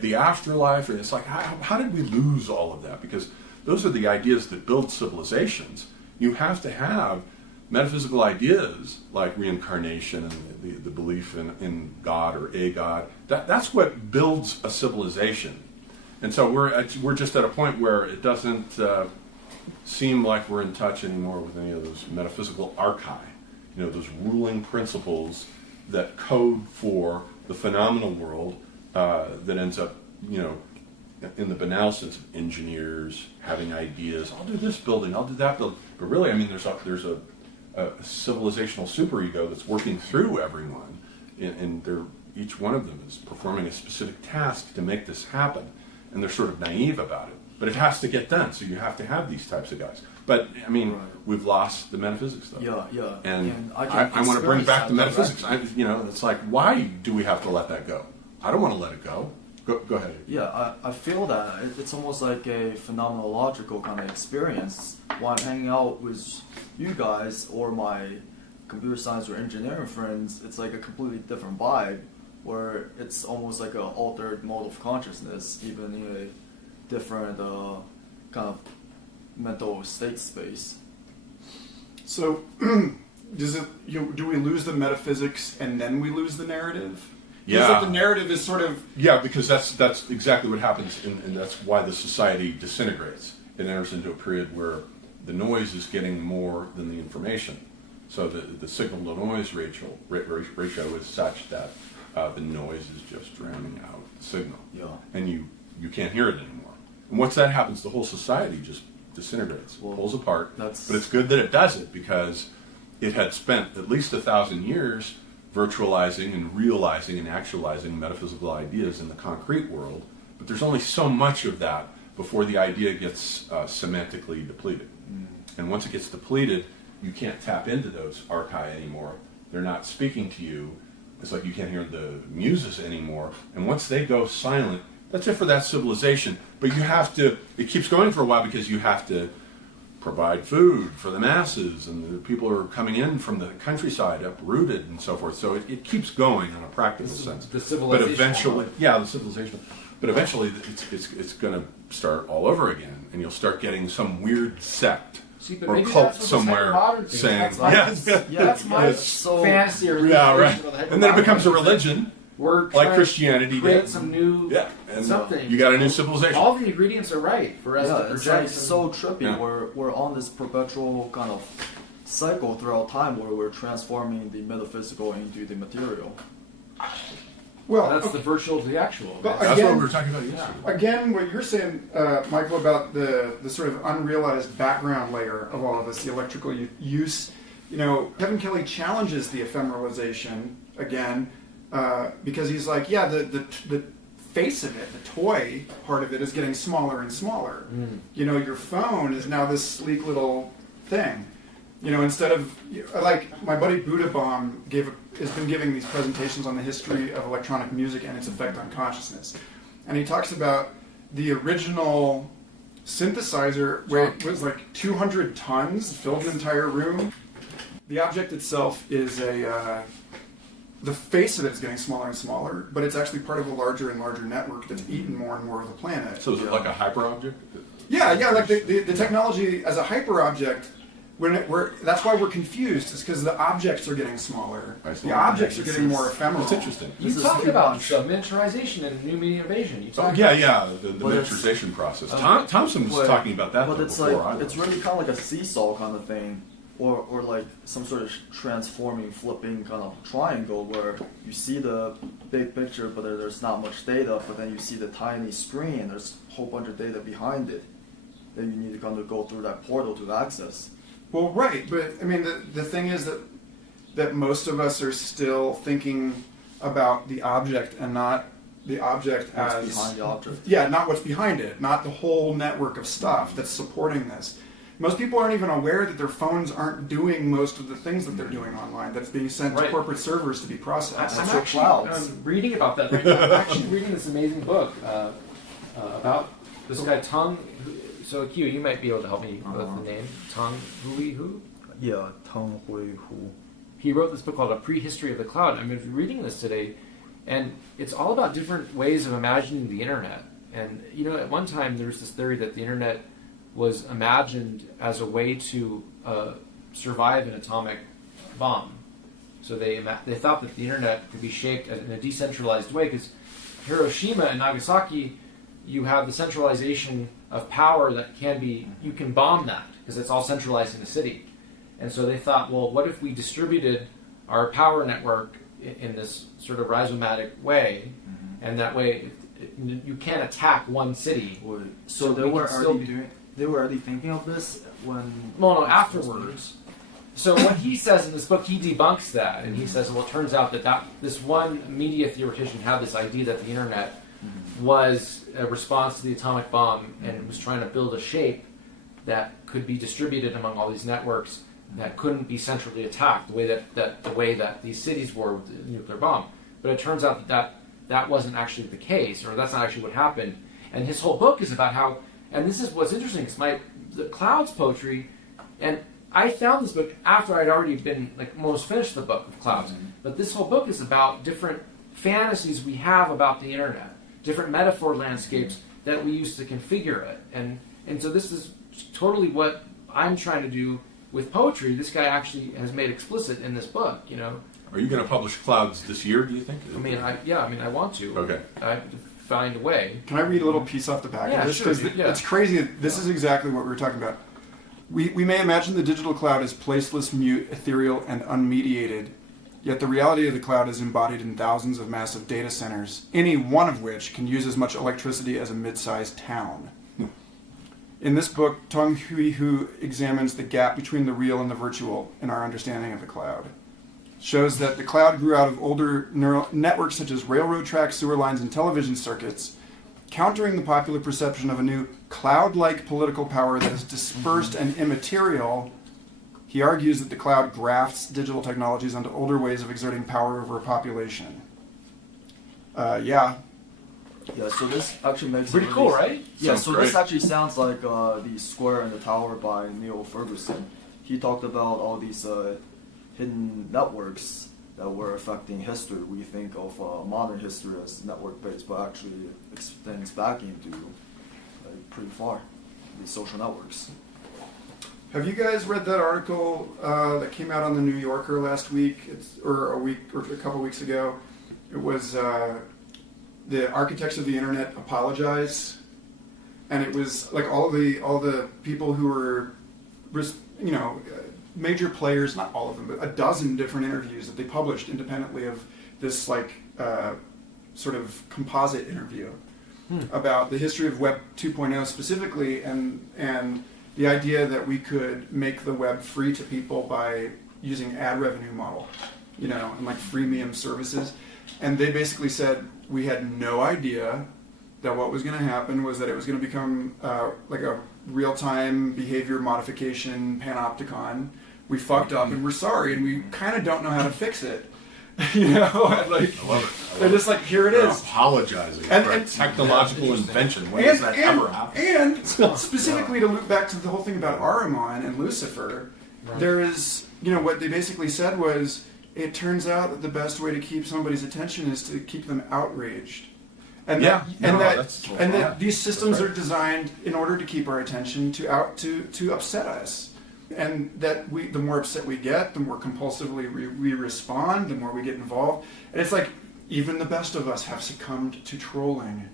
the afterlife. And it's like, how did we lose all of that? Because those are the ideas that build civilizations. You have to have metaphysical ideas like reincarnation and the belief in God or a God. That's what builds a civilization. And so we're just at a point where it doesn't seem like we're in touch anymore with any of those metaphysical archai, those ruling principles that code for the phenomenal world that ends up, in the banal sense of engineers having ideas. I'll do this building, I'll do that building. But really, I mean, there's a civilizational superego that's working through everyone, and each one of them is performing a specific task to make this happen, and they're sort of naive about it. But it has to get done, so you have to have these types of guys. But, I mean, we've lost the metaphysics, though. Yeah. And I want to bring back the metaphysics. It's like, why do we have to let that go? I don't want to let it go. Go ahead. Yeah, I feel that. It's almost like a phenomenological kind of experience. While I'm hanging out with you guys or my computer science or engineering friends, it's like a completely different vibe, where it's almost like an altered mode of consciousness, even in a different kind of mental state space. So, do we lose the metaphysics and then we lose the narrative? Yeah. Like the narrative is sort of... Yeah, because that's exactly what happens, and that's why the society disintegrates. It enters into a period where the noise is getting more than the information. So the signal-to-noise ratio is such that the noise is just drowning out the signal. Yeah. And you can't hear it anymore. And once that happens, the whole society just disintegrates, pulls apart. But it's good that it does it, because it had spent at least 1,000 years virtualizing and realizing and actualizing metaphysical ideas in the concrete world, but there's only so much of that before the idea gets semantically depleted. And once it gets depleted, you can't tap into those archai anymore. They're not speaking to you. It's like you can't hear the muses anymore. And once they go silent, that's it for that civilization. But you have to, it keeps going for a while, because you have to provide food for the masses, and the people are coming in from the countryside, uprooted and so forth. So it keeps going on a practical sense. The civilization. But eventually, the civilization. But eventually, it's going to start all over again, and you'll start getting some weird sect or cult somewhere saying, that's my fantasy or and then it becomes a religion. We're like Christianity to create did. some new and something. You got a new civilization. All the ingredients are right for us to project. It's so trippy. Yeah. We're on this perpetual kind of cycle throughout time where we're transforming the metaphysical into the material. Well, that's the virtual to the actual. But that's again, what we were talking about yesterday. Again, what you're saying, Michael, about the sort of unrealized background layer of all of this, the electrical use. Kevin Kelly challenges the ephemeralization again. Because he's like, the face of it, the toy part of it, is getting smaller and smaller. Your phone is now this sleek little thing. Instead of, like, my buddy Buddha Bomb has been giving these presentations on the history of electronic music and its effect on consciousness. And he talks about the original synthesizer, where it was like 200 tons, filled an entire room. The object itself is the face of it is getting smaller and smaller, but it's actually part of a larger and larger network that's eaten more and more of the planet. So is it like a hyperobject? Yeah, like the technology as a hyperobject, that's why we're confused. It's because the objects are getting smaller. The objects are getting more ephemeral. It's interesting. You talked about miniaturization and new media invasion. You talked the miniaturization process. Thompson was talking about that. But it's like it's really kind of like a seesaw kind of thing. Or like some sort of transforming, flipping kind of triangle where you see the big picture, but there's not much data, but then you see the tiny screen, there's a whole bunch of data behind it. Then you need to kind of go through that portal to access. Well, right, but I mean, the thing is that most of us are still thinking about the object and not the object as behind the object. Yeah, not what's behind it, not the whole network of stuff that's supporting this. Most people aren't even aware that their phones aren't doing most of the things that they're doing online. That's being sent to corporate servers to be processed. I'm actually reading about that right now. I'm actually reading this amazing book about this guy, Tung. So, Q, you might be able to help me with the name. Tung Hui Hu? Yeah, Tung Hui Hu. He wrote this book called A Prehistory of the Cloud. I'm reading this today, and it's all about different ways of imagining the internet. And, at one time there was this theory that the internet was imagined as a way to survive an atomic bomb. So they thought that the internet could be shaped in a decentralized way, because Hiroshima and Nagasaki you have the centralization of power that can be, you can bomb that because it's all centralized in the city. And so they thought, well, what if we distributed our power network in this sort of rhizomatic way, and that way you can't attack one city. So they were already thinking of this when... Well, no, afterwards. So what he says in this book, he debunks that, and he says, well, it turns out that this one media theoretician had this idea that the internet was a response to the atomic bomb, and was trying to build a shape that could be distributed among all these networks that couldn't be centrally attacked the way that these cities were with the nuclear bomb. But it turns out that wasn't actually the case, or that's not actually what happened. And his whole book is about how, and this is what's interesting, is the Clouds poetry, and I found this book after I'd already been almost finished the book of Clouds. But this whole book is about different fantasies we have about the internet, different metaphor landscapes that we use to configure it. And so this is totally what I'm trying to do with poetry. This guy actually has made explicit in this book, Are you going to publish Clouds this year, do you think? I want to. Okay. I have to find a way. Can I read a little piece off the back of this? Sure. Because it's crazy. This is exactly what we were talking about. We may imagine the digital cloud as placeless, mute, ethereal, and unmediated, yet the reality of the cloud is embodied in thousands of massive data centers, any one of which can use as much electricity as a mid-sized town. In this book, Tong Hui Hu examines the gap between the real and the virtual in our understanding of the cloud. Shows that the cloud grew out of older neural networks such as railroad tracks, sewer lines, and television circuits, countering the popular perception of a new cloud-like political power that is dispersed and immaterial. He argues that the cloud grafts digital technologies onto older ways of exerting power over a population. Yeah, so this actually makes Pretty cool, right? Yeah, Sounds so great. this actually sounds like The Square and the Tower by Neil Ferguson. He talked about all these hidden networks that were affecting history. We think of modern history as network-based, but actually it extends back into pretty far, these social networks. Have you guys read that article that came out on the New Yorker last week, or a couple weeks ago? It was the Architects of the Internet apologize, and it was like all the people who were, major players, not all of them, but a dozen different interviews that they published independently of this sort of composite interview about the history of Web 2.0 specifically, and the idea that we could make the web free to people by using ad revenue model, and freemium services. And they basically said we had no idea that what was going to happen was that it was going to become like a real-time behavior modification panopticon. We fucked up and we're sorry, and we kind of don't know how to fix it. And I love it. They're just like, here it They're is. apologizing And- for a and- technological invention. When does that ever happen? And specifically to loop back to the whole thing about Ahriman and Lucifer, there is, what they basically said was, it turns out that the best way to keep somebody's attention is to keep them outraged. And that these systems are designed in order to keep our attention to upset us. And that the more upset we get, the more compulsively we respond, the more we get involved. And it's like even the best of us have succumbed to trolling.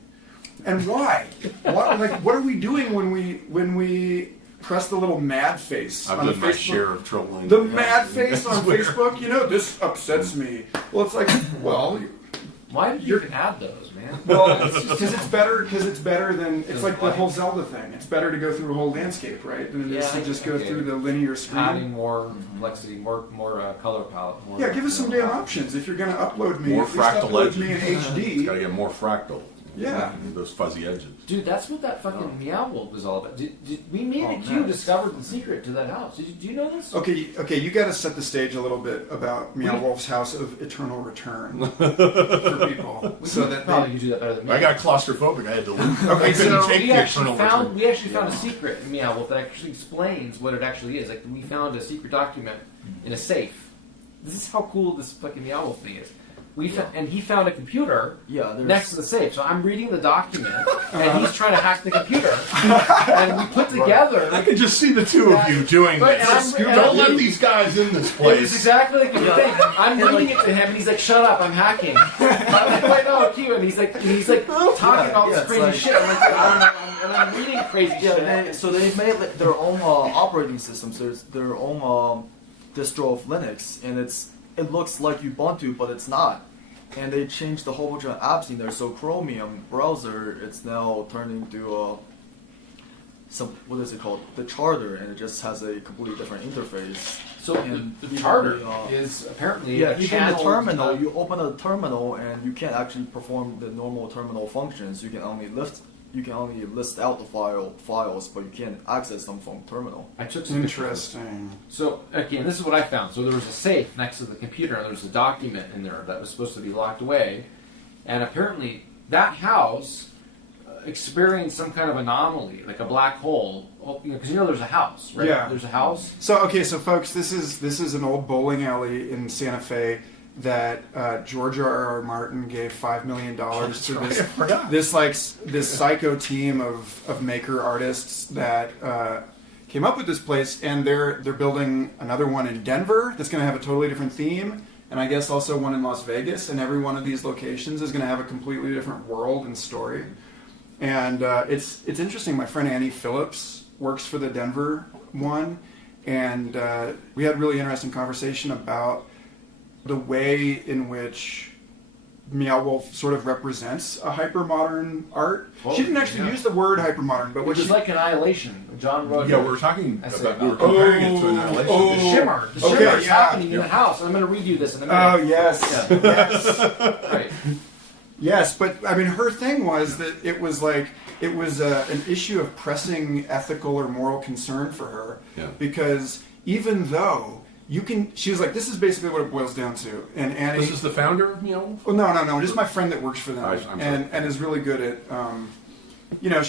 And why? What are we doing when we press the little mad face I've on done my Facebook? share of trolling. The mad face on Facebook, this upsets me. Well, it's like, Why did you even add those, man? well, because it's better. Because it's better than it's like the whole Zelda thing. It's better to go through a whole landscape, right, than it is to just go through the linear screen. Adding more complexity, more color palette. More, Yeah, give us some damn options. If you're going to upload me, More at least fractal upload edges. me in It's got to HD. get more fractal. Yeah. Those fuzzy edges. Dude, that's what that fucking Meow Wolf is all about. We made a Q discovered the secret to that house. Do you know this? Okay, you got to set the stage a little bit about Meow Wolf's House of Eternal Return for people, so that Probably you do that better than me. I got claustrophobic. I had to leave. Okay, I couldn't so take we the actually eternal return. found a secret in Meow Wolf that actually explains what it actually is. Like, we found a secret document in a safe. This is how cool this fucking Meow Wolf thing is. and he found a computer next to the safe. So I'm reading the document, and he's trying to hack the computer. And we put together. I can just see the two of you doing this. Don't let these guys in this place. It's exactly like the thing. I'm reading it to him, and he's like, "Shut up! I'm hacking." I'm like, "Wait, no, Q." And he's like talking about this crazy shit. I'm like, I'm reading crazy shit. So they made their own operating systems. There's their own distro of Linux, and it looks like Ubuntu, but it's not. And they changed a whole bunch of apps in there. So Chromium browser, it's now turned into what is it called? The Charter, and it just has a completely different interface. So the Charter is apparently a even channel. the terminal. You open a terminal, and you can't actually perform the normal terminal functions. You can only list out the files, but you can't access them from terminal. I took some Interesting. So again, this is what I found. So there was a safe next to the computer, and there was a document in there that was supposed to be locked away, and apparently that house experienced some kind of anomaly, like a black hole. Because there's a house, right? Yeah. There's a house. So folks, this is an old bowling alley in Santa Fe that George R.R. Martin gave $5 million to this psycho team of maker artists that came up with this place, and they're building another one in Denver that's going to have a totally different theme, and I guess also one in Las Vegas, and every one of these locations is going to have a completely different world and story. And it's interesting. My friend Annie Phillips works for the Denver one, and we had a really interesting conversation about the way in which Meow Wolf sort of represents a hypermodern art. She didn't actually use the word hypermodern, but Which is like Annihilation. John wrote. Yeah, we're talking about. We're comparing it to Annihilation. The shimmer. The shimmer is happening in the house. I'm going to read you this in a minute. Oh yes, yes, Right. yes. But I mean, her thing was that it was an issue of pressing ethical or moral concern for her, because even though she was like, this is basically what it boils down to. And Annie, This is the founder of Meow Wolf? well, no, just my friend that works for them, I'm and is really good at,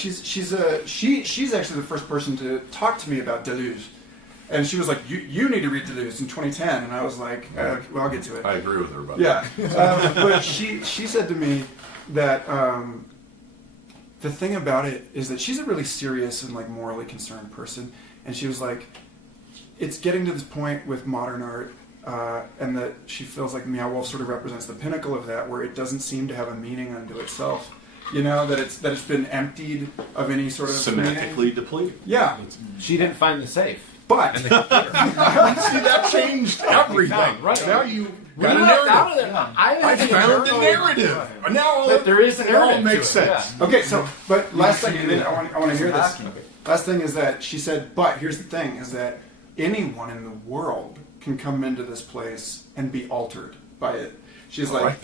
she's actually the first person to talk to me about Deleuze, and she was like, you need to read Deleuze in 2010, and I was like, well, I'll get to it. I agree with her about that. Yeah, but she said to me that the thing about it is that she's a really serious and like morally concerned person, and she was like, it's getting to this point with modern art, and that she feels like Meow Wolf sort of represents the pinnacle of that, where it doesn't seem to have a meaning unto itself. That it's been emptied of any sort of semantically meaning. depleted. Yeah, She didn't find the safe. but See, that changed everything. Right. Now you We got a left out narrative. of there. I found the narrative. Now But there is a it all narrative makes to it, sense. okay. So, but last thing, I want to hear this. Hacking. Last thing is that she said, but here's the thing: is that anyone in the world can come into this place and be altered by it. She's like,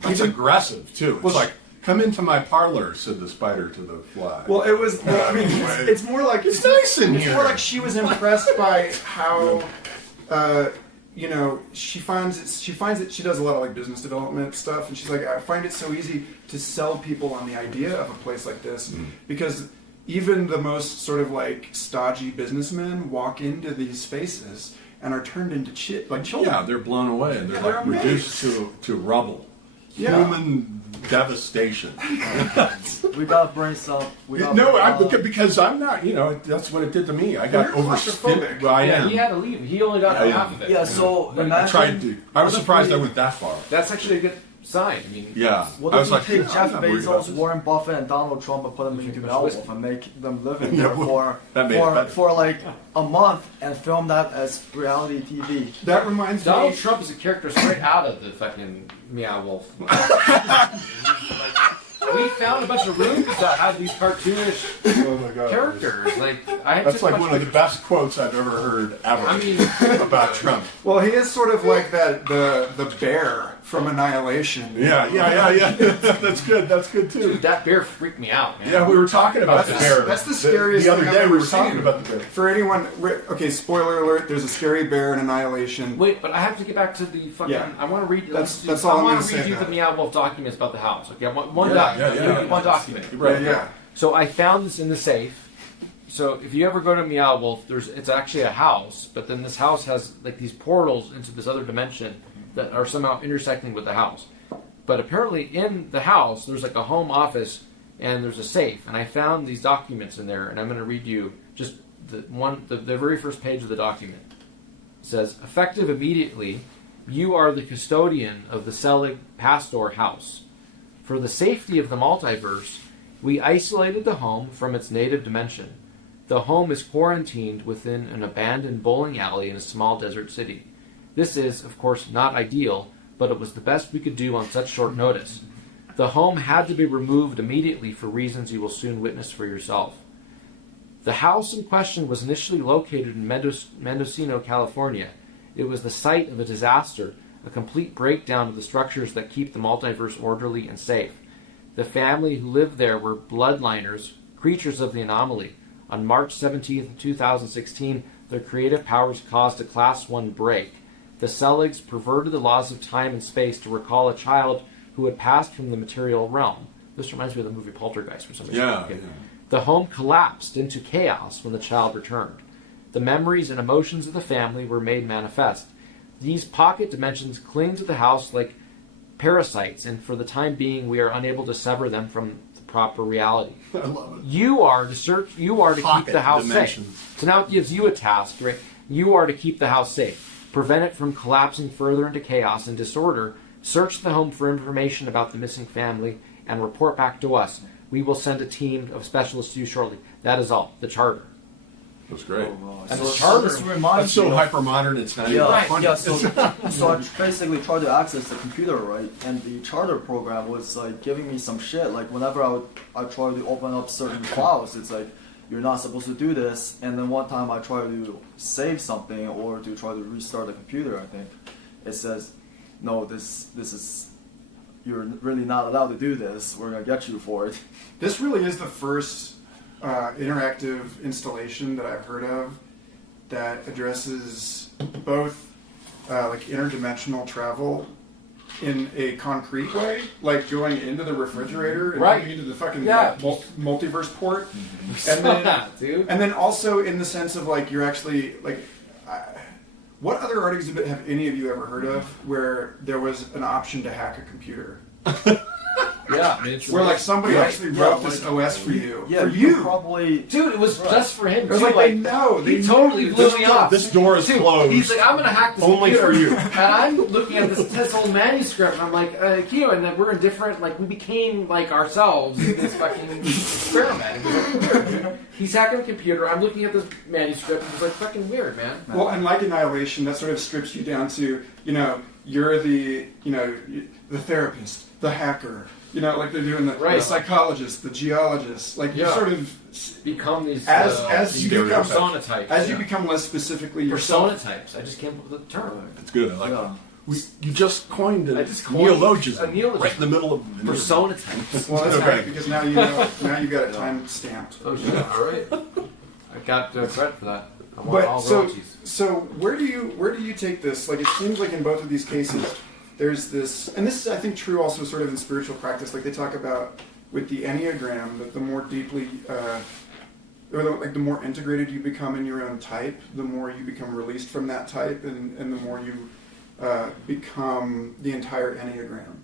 That's even- aggressive too. It's Well, like, come into my parlor, said the spider to the fly. Well, it was. Well, I mean, it's more like It's nice in It's here. more like she was impressed by how, she finds it. She does a lot of like business development stuff, and she's like, I find it so easy to sell people on the idea of a place like this because even the most sort of like stodgy businessmen walk into these spaces and are turned into children. Yeah, they're blown away and they're they're like amazed. reduced to rubble. Yeah. Human devastation. We gotta bring some. Because I'm not. That's what it did to me. I got You're claustrophobic. overstimulated. I am. He had to leave. He only got half of it. Yeah, so I imagine. tried to. I was surprised I went that far. That's actually a good sign. I mean, Yeah. What I if was you like, take I'm Jeff not worried about Bezos, this. Warren Buffett, and Donald Trump and put them into Meow Wolf and make them live in Yeah, there well, that made it better. for like a month and film that as reality TV? That reminds Donald me. Trump is a character straight out of the fucking Meow Wolf. We found a bunch of rooms that had these cartoonish Oh my God. characters. That's like one of the best quotes I've ever heard ever I mean, about Trump. Well, he is sort of like the bear from Annihilation. Yeah. That's good. That's good too. dude, that bear freaked me out, man. Yeah, we were talking about the bear. That's the scariest The other thing day I've we ever were talking seen. about the bear. For anyone, okay, spoiler alert, there's a scary bear in Annihilation. Wait, but I have to get back to the fucking. Yeah. I want to read. That's all I'm I want gonna to read say you about the it. Meow Wolf documents about the house. Okay, one Yeah, document. yeah. One document. Right. Yeah. So I found this in the safe. So if you ever go to Meow Wolf, it's actually a house, but then this house has like these portals into this other dimension, that are somehow intersecting with the house. But apparently in the house, there's like a home office and there's a safe. And I found these documents in there, and I'm going to read you just the very first page of the document. It says, effective immediately, you are the custodian of the Selig Pastor house. For the safety of the multiverse, we isolated the home from its native dimension. The home is quarantined within an abandoned bowling alley in a small desert city. This is, of course, not ideal, but it was the best we could do on such short notice. The home had to be removed immediately for reasons you will soon witness for yourself. The house in question was initially located in Mendocino, California. It was the site of a disaster, a complete breakdown of the structures that keep the multiverse orderly and safe. The family who lived there were bloodliners, creatures of the anomaly. On March 17, 2016, their creative powers caused a Class 1 break. The Seligs perverted the laws of time and space to recall a child who had passed from the material realm. This reminds me of the movie Poltergeist for some reason. Yeah. The home collapsed into chaos when the child returned. The memories and emotions of the family were made manifest. These pocket dimensions cling to the house like parasites, and for the time being, we are unable to sever them from the proper reality. I love it. You are to keep the house safe. So now it gives you a task, right? You are to keep the house safe. Prevent it from collapsing further into chaos and disorder. Search the home for information about the missing family and report back to us. We will send a team of specialists to you shortly. That is all. The charter. That's great. And So the charter. this reminds That's so me of- hypermodern, it's not even funny. Yeah, so I basically tried to access the computer, right? And the charter program was like giving me some shit. Like whenever I try to open up certain files, it's like, you're not supposed to do this. And then one time I tried to save something or to try to restart the computer, I think. It says, no, this is, you're really not allowed to do this. We're going to get you for it. This really is the first interactive installation that I've heard of that addresses both like interdimensional travel in a concrete way, like going into the refrigerator and Right. going into the fucking Yeah. multiverse port, And dude. and then also in the sense of like you're actually like. What other art exhibit have any of you ever heard of where there was an option to hack a computer? Yeah, I mean, it's Where like somebody Right. actually Yeah, wrote this like- OS for you. Yeah, For you you. could probably... dude, it was Right. just for him. It was too. like they know. They He totally knew. blew me off. This door is Dude, closed. He's like, I'm gonna hack this Only computer. for you. And I'm looking at this whole manuscript, and I'm like, Ikkyu, and then we're in different, like, we became like ourselves in this fucking experiment. It was like, weird. He's hacking the computer. I'm looking at this manuscript. It was like fucking weird, man. Well, and like Annihilation, that sort of strips you down to, you're the, the therapist, the hacker. Like they're doing the Right. psychologist, the geologist. Like you Yeah. sort of, Become these as these you become persona types. as you yeah. become less specifically yourself. persona types. I just came up with the term. It's good. I like Yeah. it. You just coined a I just coined neologism a neologism. right in the middle of the Persona types. Well, that's Okay. great because now you got it time stamped. Oh shit! All right. I got credit for that. I want But all so royalties. where do you take this? Like it seems like in both of these cases, there's this, and this is I think true also sort of in spiritual practice. Like they talk about with the Enneagram, that the more deeply, the more integrated you become in your own type, the more you become released from that type, and the more you become the entire Enneagram.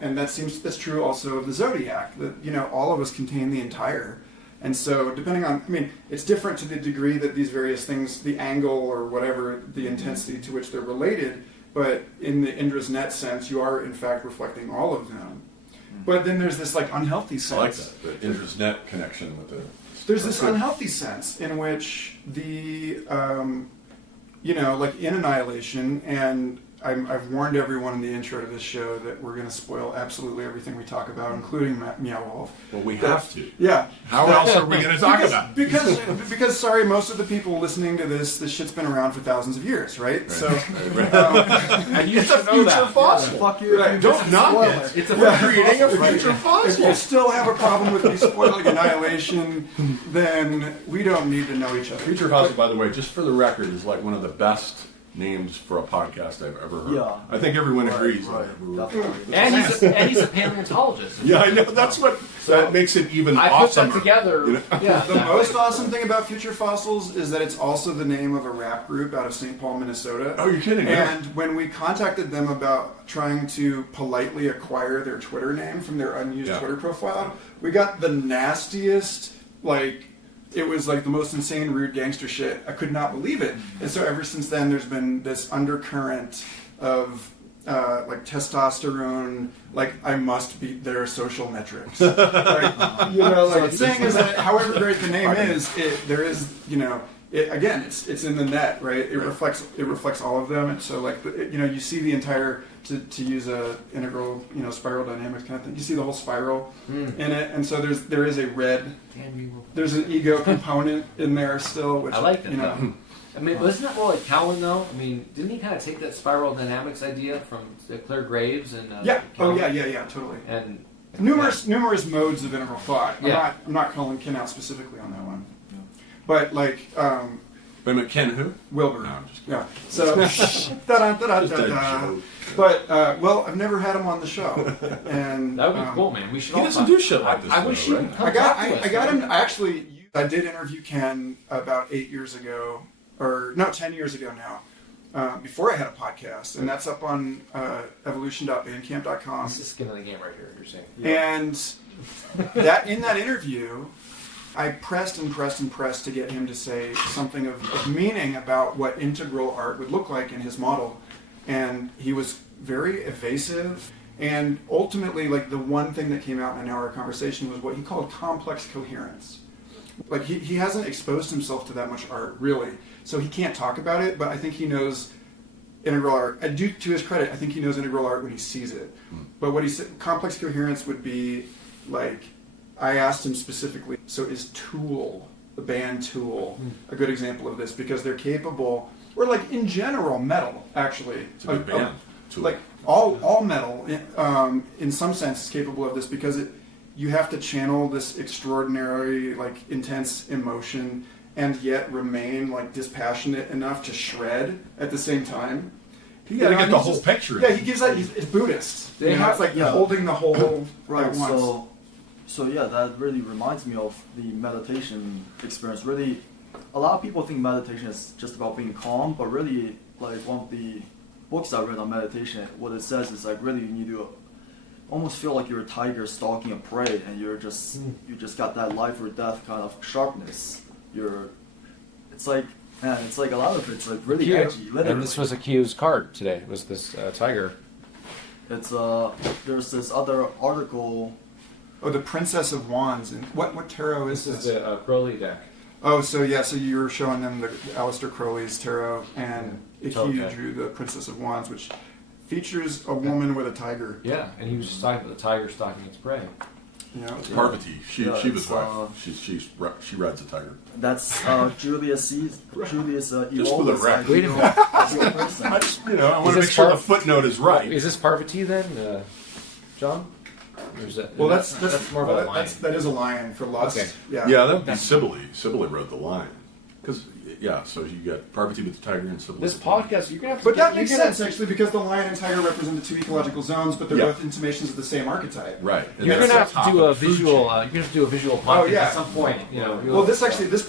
And that's true also of the Zodiac. That all of us contain the entire. And so, depending on, it's different to the degree that these various things, the angle or whatever, the intensity to which they're related, but in the Indra's net sense, you are in fact reflecting all of them. But then there's this like unhealthy I like sense. that. The Indra's connection with the... There's this unhealthy sense in which the, like in Annihilation, and I've warned everyone in the intro to this show that we're going to spoil absolutely everything we talk about, including Meow Wolf. Well, we have to. Yeah. How else are we going to talk about it? Because sorry, most of the people listening to this shit's been around for thousands of years, right? So, And you It's a should know future that. fossil. Fuck you. Right, Don't knock Spoil it. It's a We're future creating a fossil. future if fossil. you still have a problem with me spoiling Annihilation, then we don't need to know each other. Future fossil, by the way, just for the record, is like one of the best names for a podcast I've ever heard. Yeah. I think everyone agrees. Right, Like, definitely. And he's a paleontologist. yeah, I know. That's what that makes it even I awesomer. put that together. You know? Yeah. The most awesome thing about Future Fossils is that it's also the name of a rap group out of St. Paul, Minnesota. Oh, you're kidding. And when we contacted them about trying to politely acquire their Twitter name from their unused Twitter profile, we got the nastiest, like, it was like the most insane, rude gangster shit. I could not believe it. And so ever since then, there's been this undercurrent of like testosterone, like I must beat their social metrics. Like, you know, like the thing is that however great the name is, there is, you know, again, it's in the net, right? It reflects all of them, and so like you know, you see the entire to use a integral, you know, spiral dynamics kind of thing. You see the whole spiral in it, and so there is a red. There's an ego component in there still, which I like that. You know, I mean, wasn't that more like Cowan though? I mean, didn't he kind of take that spiral dynamics idea from Claire Graves and yeah, Cowan? yeah, totally. And numerous modes of integral thought. I'm not calling Ken out specifically on that one, but like. Wait a minute, Ken who? Wilbur. No, I'm just yeah. So, but well, I've never had him on the show, and that would be cool, man. We should. He doesn't do shit like this. I wish he would come I to got us, him. Actually, I did interview Ken about 8 years ago, or no, 10 years ago now, before I had a podcast, and that's up on evolution.bandcamp.com. This is skin of the game right here. You're saying. And that in that interview, I pressed and pressed and pressed to get him to say something of meaning about what integral art would look like in his model. And he was very evasive. And ultimately, like the one thing that came out in an hour conversation was what he called complex coherence. Like he hasn't exposed himself to that much art, really. So he can't talk about it, but I think he knows integral art. And due to his credit, I think he knows integral art when he sees it. But what he said, complex coherence would be like, I asked him specifically, so is Tool, the band Tool, a good example of this? Because they're capable, or like in general, metal, actually. It's a good band. Tool. Like all metal, in some sense, is capable of this because you have to channel this extraordinary, like intense emotion and yet remain like dispassionate enough to shred at the same time. You gotta get the whole picture. Yeah, he gives that, it's Buddhist. They it's like holding the whole Right, at once. So yeah, that really reminds me of the meditation experience. Really, a lot of people think meditation is just about being calm, but really, like one of the books I read on meditation, what it says is like really you need to almost feel like you're a tiger stalking a prey, and you just got that life or death kind of sharpness. It's like a lot of it's like really edgy. Literally. And this was Ikkyu's card today. Was this tiger? It's there's this other article. Oh, the Princess of Wands. And what tarot is This this? is the Crowley deck. Oh, so yeah, so you were showing them the Aleister Crowley's tarot, and Ikkyu drew the Princess of Wands, which features a woman with a tiger. Yeah, and he was just talking about the tiger stalking its prey. You know? It's Parvati. She was right. She rides a tiger. That's Julius Just for the Eola's record. Wait a minute. ideal person. I just, I want to this make sure the part- footnote is right. Is this Parvati then, John? Or is that, Well, that's more of a lion. that is a lion for lust. Okay. Yeah. That would be Sibylle. Sibylle rode the lion. Because, so you got Parvati with the tiger and Sibylle. This with the lion. podcast, you're gonna have to. But that you're makes gonna- sense actually because the lion and tiger represent the two ecological zones, but they're both intimations of the same archetype. Right. And You're that's gonna the have to top do a of the food visual. chain. You're gonna have to do a visual podcast yeah. at some point. Well, this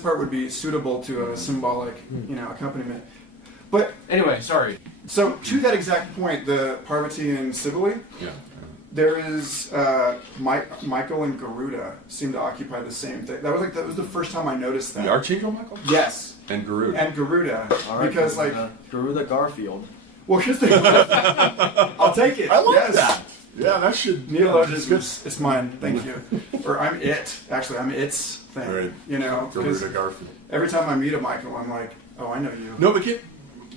part would be suitable to a symbolic, accompaniment. But Anyway, sorry. so to that exact point, the Parvati and Sibylle, Yeah. there is Michael and Garuda seem to occupy the same thing. That was the first time I noticed that. The Archangel Michael? Yes, And Garuda. and Garuda, All right, because Garuda Garfield. well, here's the I'll take it. I love yes. that. Yeah, that should. Neologism. It's mine. Thank you. Or I'm it. Actually, I'm its thing. Right. Because Garuda Garfield. every time I meet a Michael, I'm like, oh, I know you. No, but kid,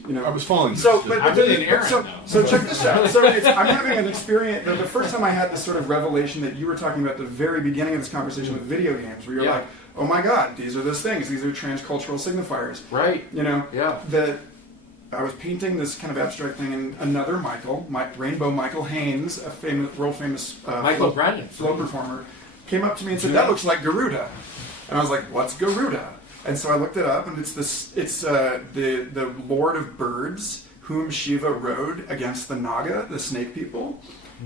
I was following this. So, but I'm really an Aaron, so though. check this out. So I'm having an experience. The first time I had this sort of revelation that you were talking about at the very beginning of this conversation with video games, where you're like, oh my god, these are those things. These are transcultural signifiers. Right. Yeah. I was painting this kind of abstract thing, and another Michael, Rainbow Michael Haynes, a world famous Michael Brandon, flow performer, came up to me and said, "That looks like Garuda," and I was like, "What's Garuda?" And so I looked it up, and it's the Lord of Birds whom Shiva rode against the Naga, the snake people,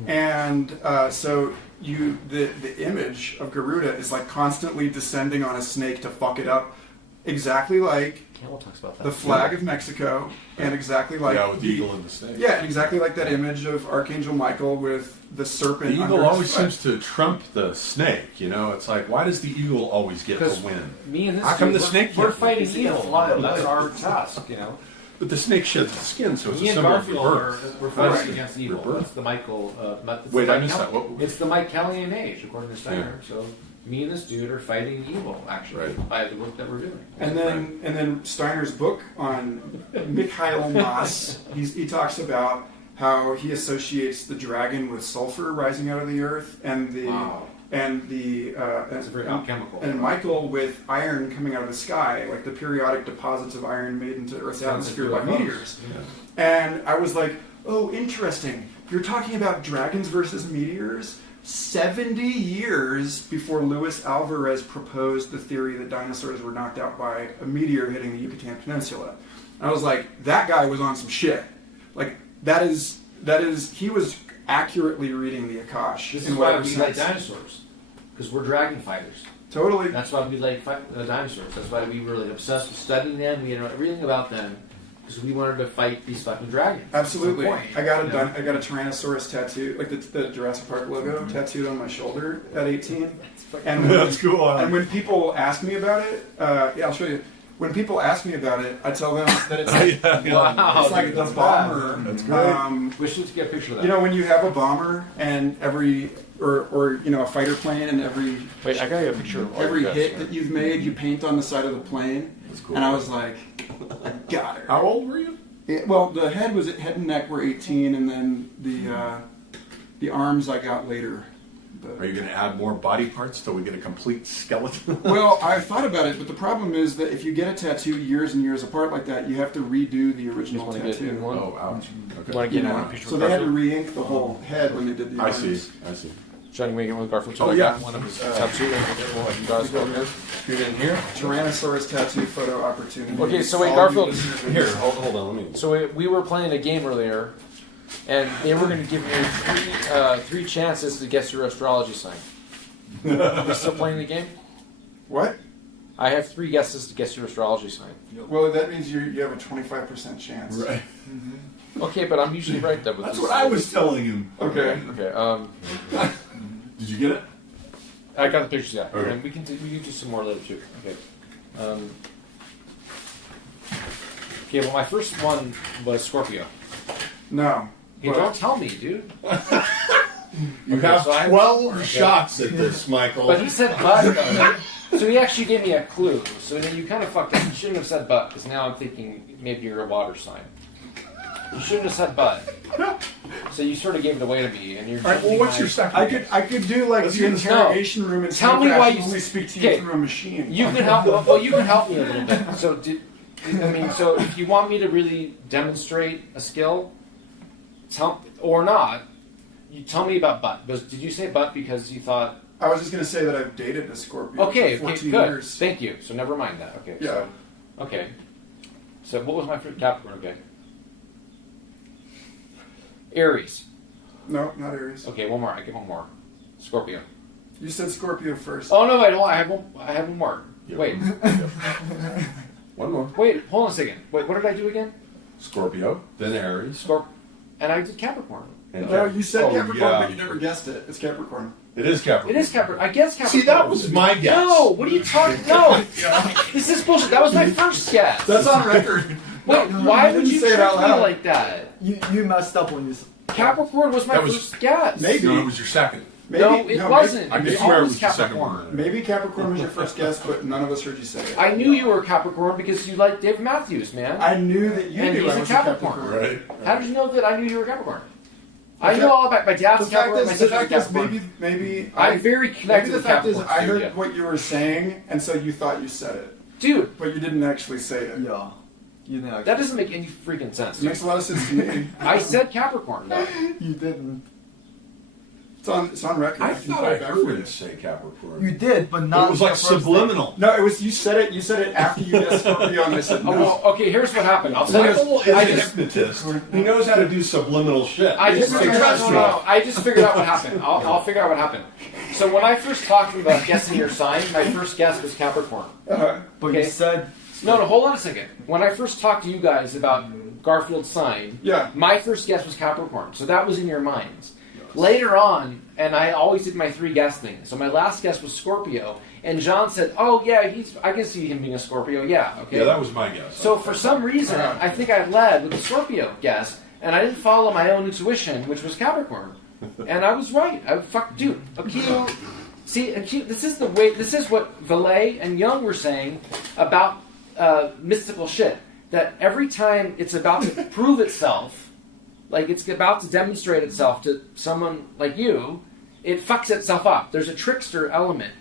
And so the image of Garuda is like constantly descending on a snake to fuck it up, exactly like Campbell talks about that. the flag of Mexico, and exactly like with the eagle and the snake. Yeah, and exactly like that image of Archangel Michael with the serpent. The under eagle his always foot. seems to trump the snake. You know, it's like, why does the eagle always get to win? Me and this How come dude, the snake we're can't win? fighting evil. That's our task, you know. But the snake sheds the skin, so it's Me a and symbol of Garfield rebirth. we're fighting Right. against evil. Rebirth. That's the Michael. Wait, I missed that. What- It's the Michaelian age, according to Steiner. So me and this dude are fighting evil, actually, Right. by the work that we're doing. And then Steiner's book on Mikhail Mas, he talks about how he associates the dragon with sulfur rising out of the earth, and the Wow. and the It's very alchemical. and Michael with iron coming out of the sky, like the periodic deposits of iron made into Earth's atmosphere by meteors. And I was like, oh, interesting. You're talking about dragons versus meteors? 70 years before Luis Alvarez proposed the theory that dinosaurs were knocked out by a meteor hitting the Yucatan Peninsula. And I was like, that guy was on some shit. Like, that is he was accurately reading the Akash. This in is why whatever we like sense. dinosaurs, because we're dragon fighters. Totally. That's why we like dinosaurs. That's why we were like obsessed with studying them. We know everything about them because we wanted to fight these fucking dragons. Absolutely. That's the point, I got you know? I got a Tyrannosaurus tattoo, like the Jurassic Park logo tattooed on my shoulder at 18. And That's cool. And when people ask me about it, I'll show you. When people ask me about it, I tell them that it's like, Wow, it's like dude, the that's bomber. That's great. We should get a picture of that. You know, when you have a bomber and every or you know a fighter plane and every wait, I gotta get a picture of all every your guys hit here. that you've made, you paint on the side of the plane. That's cool. And I was like, I got her. How old were you? Well, the head and neck were 18, and then the arms I got later. Are you going to add more body parts till we get a complete skeleton? Well, I thought about it, but the problem is that if you get a tattoo years and years apart like that, you have to redo the original wanna get tattoo. one? Oh, ouch. You Okay. want to You get know, one picture so of they had to Garfield? re-ink the whole head when they did the I arms. see. I see. Johnny, we get one with Garfield. So Oh, I yeah. got one of his tattoos. You guys go shoot in here. Tyrannosaurus tattoo photo opportunity. Okay, so wait, All Garfield. you listeners will Here, hear. hold on. Let me. So we were playing a game earlier, and they were going to give you three chances to guess your astrology sign. Are you still playing the game? What? I have 3 guesses to guess your astrology sign. Well, that means you have a 25% chance. Right. Okay, but I'm usually right though. With That's this. what I was telling him. Okay. Okay. Did you get it? I got the pictures. Yeah. Okay. And we can do some more later too. Okay. Okay. Well, my first one was Scorpio. No. Hey, But- don't tell me, dude. You Okay, have so I- 12 shots at this, Michael. But he said bud though. So he actually gave me a clue. So then you kind of fucked up. You shouldn't have said bud, because now I'm thinking maybe you're a water sign. You shouldn't have said bud. So you sort of gave it away to me, and you're. All right, well, what's your second? I could do like Let's the get this- interrogation room and Tell me why you only s- speak to you okay. through a machine. You can help. Well, you can help me a little bit. So so if you want me to really demonstrate a skill, or not, you tell me about butt. Did you say butt because you thought? I was just going to say that I've dated a Scorpio Okay, for okay, 14 good. years. Thank you. So never mind that. Okay. Yeah. So, okay. So what was my first Capricorn? Okay. Aries. No, not Aries. Okay, one more. I get one more. Scorpio. You said Scorpio first. Oh no! I don't. I have one. I have one more. Yep. Wait. One more. Wait. Hold on a second. Wait. What did I do again? Scorpio, then Aries. And I did Capricorn. And No, you said Oh, Capricorn, yeah. but you never guessed it. It's Capricorn. It is Capricorn. It is Capricorn. I guess Capricorn. See, that was my guess. No, what are you talking? No, this is bullshit. That was my first guess. That's on record. Wait, No, why you would didn't you say it trick out me loud. like that? You messed up when you. Capricorn was my That was- first guess. Maybe. No, it was your second. Maybe, No, it wasn't. I It can was swear it always was the second Capricorn. one. Maybe Capricorn was your first guess, but none of us heard you say it. I knew you were a Capricorn because you like David Matthews, man. I knew that you And knew he's I a was Capricorn. a Capricorn. Right. How did you know that I knew you were a Capricorn? I The know fact- all about my dad's The fact Capricorn. My is, the sister's fact is, Capricorn. maybe I'm very maybe connected the with fact is, Capricorns. I heard dude, what you were saying, and so you thought you said it, dude, but you didn't actually say it. Yeah. You didn't actually. that doesn't make any freaking sense. It makes a lot of sense to me. I said Capricorn. Though. You didn't. It's on record. I can thought play I it back heard for him you. say Capricorn. You did, but not. It was like the first thing. subliminal. No, it was you said it. You said it after you guessed Scorpio, and I said no. Oh, well, okay, here's what happened. I'll tell you. Michael is I a just, hypnotist. He knows how to do subliminal shit. I just figured out. Interesting. I just figured out what happened. I'll figure out what happened. So when I first talked about guessing your sign, my first guess was Capricorn. But Okay. you said No, hold on a second. When I first talked to you guys about Garfield's sign, Yeah. my first guess was Capricorn. So that was in your minds. Later on, and I always did my 3 guess thing. So my last guess was Scorpio, and John said, "Oh yeah, I can see him being a Scorpio." Yeah, okay. Yeah, that was my guess. So for some reason, I think I led with the Scorpio guess, and I didn't follow my own intuition, which was Capricorn, and I was right. Dude, Ikkyu. See, Ikkyu, this is the way. This is what Valet and Jung were saying about mystical shit. That every time it's about to prove itself. Like it's about to demonstrate itself to someone like you, it fucks itself up. There's a trickster element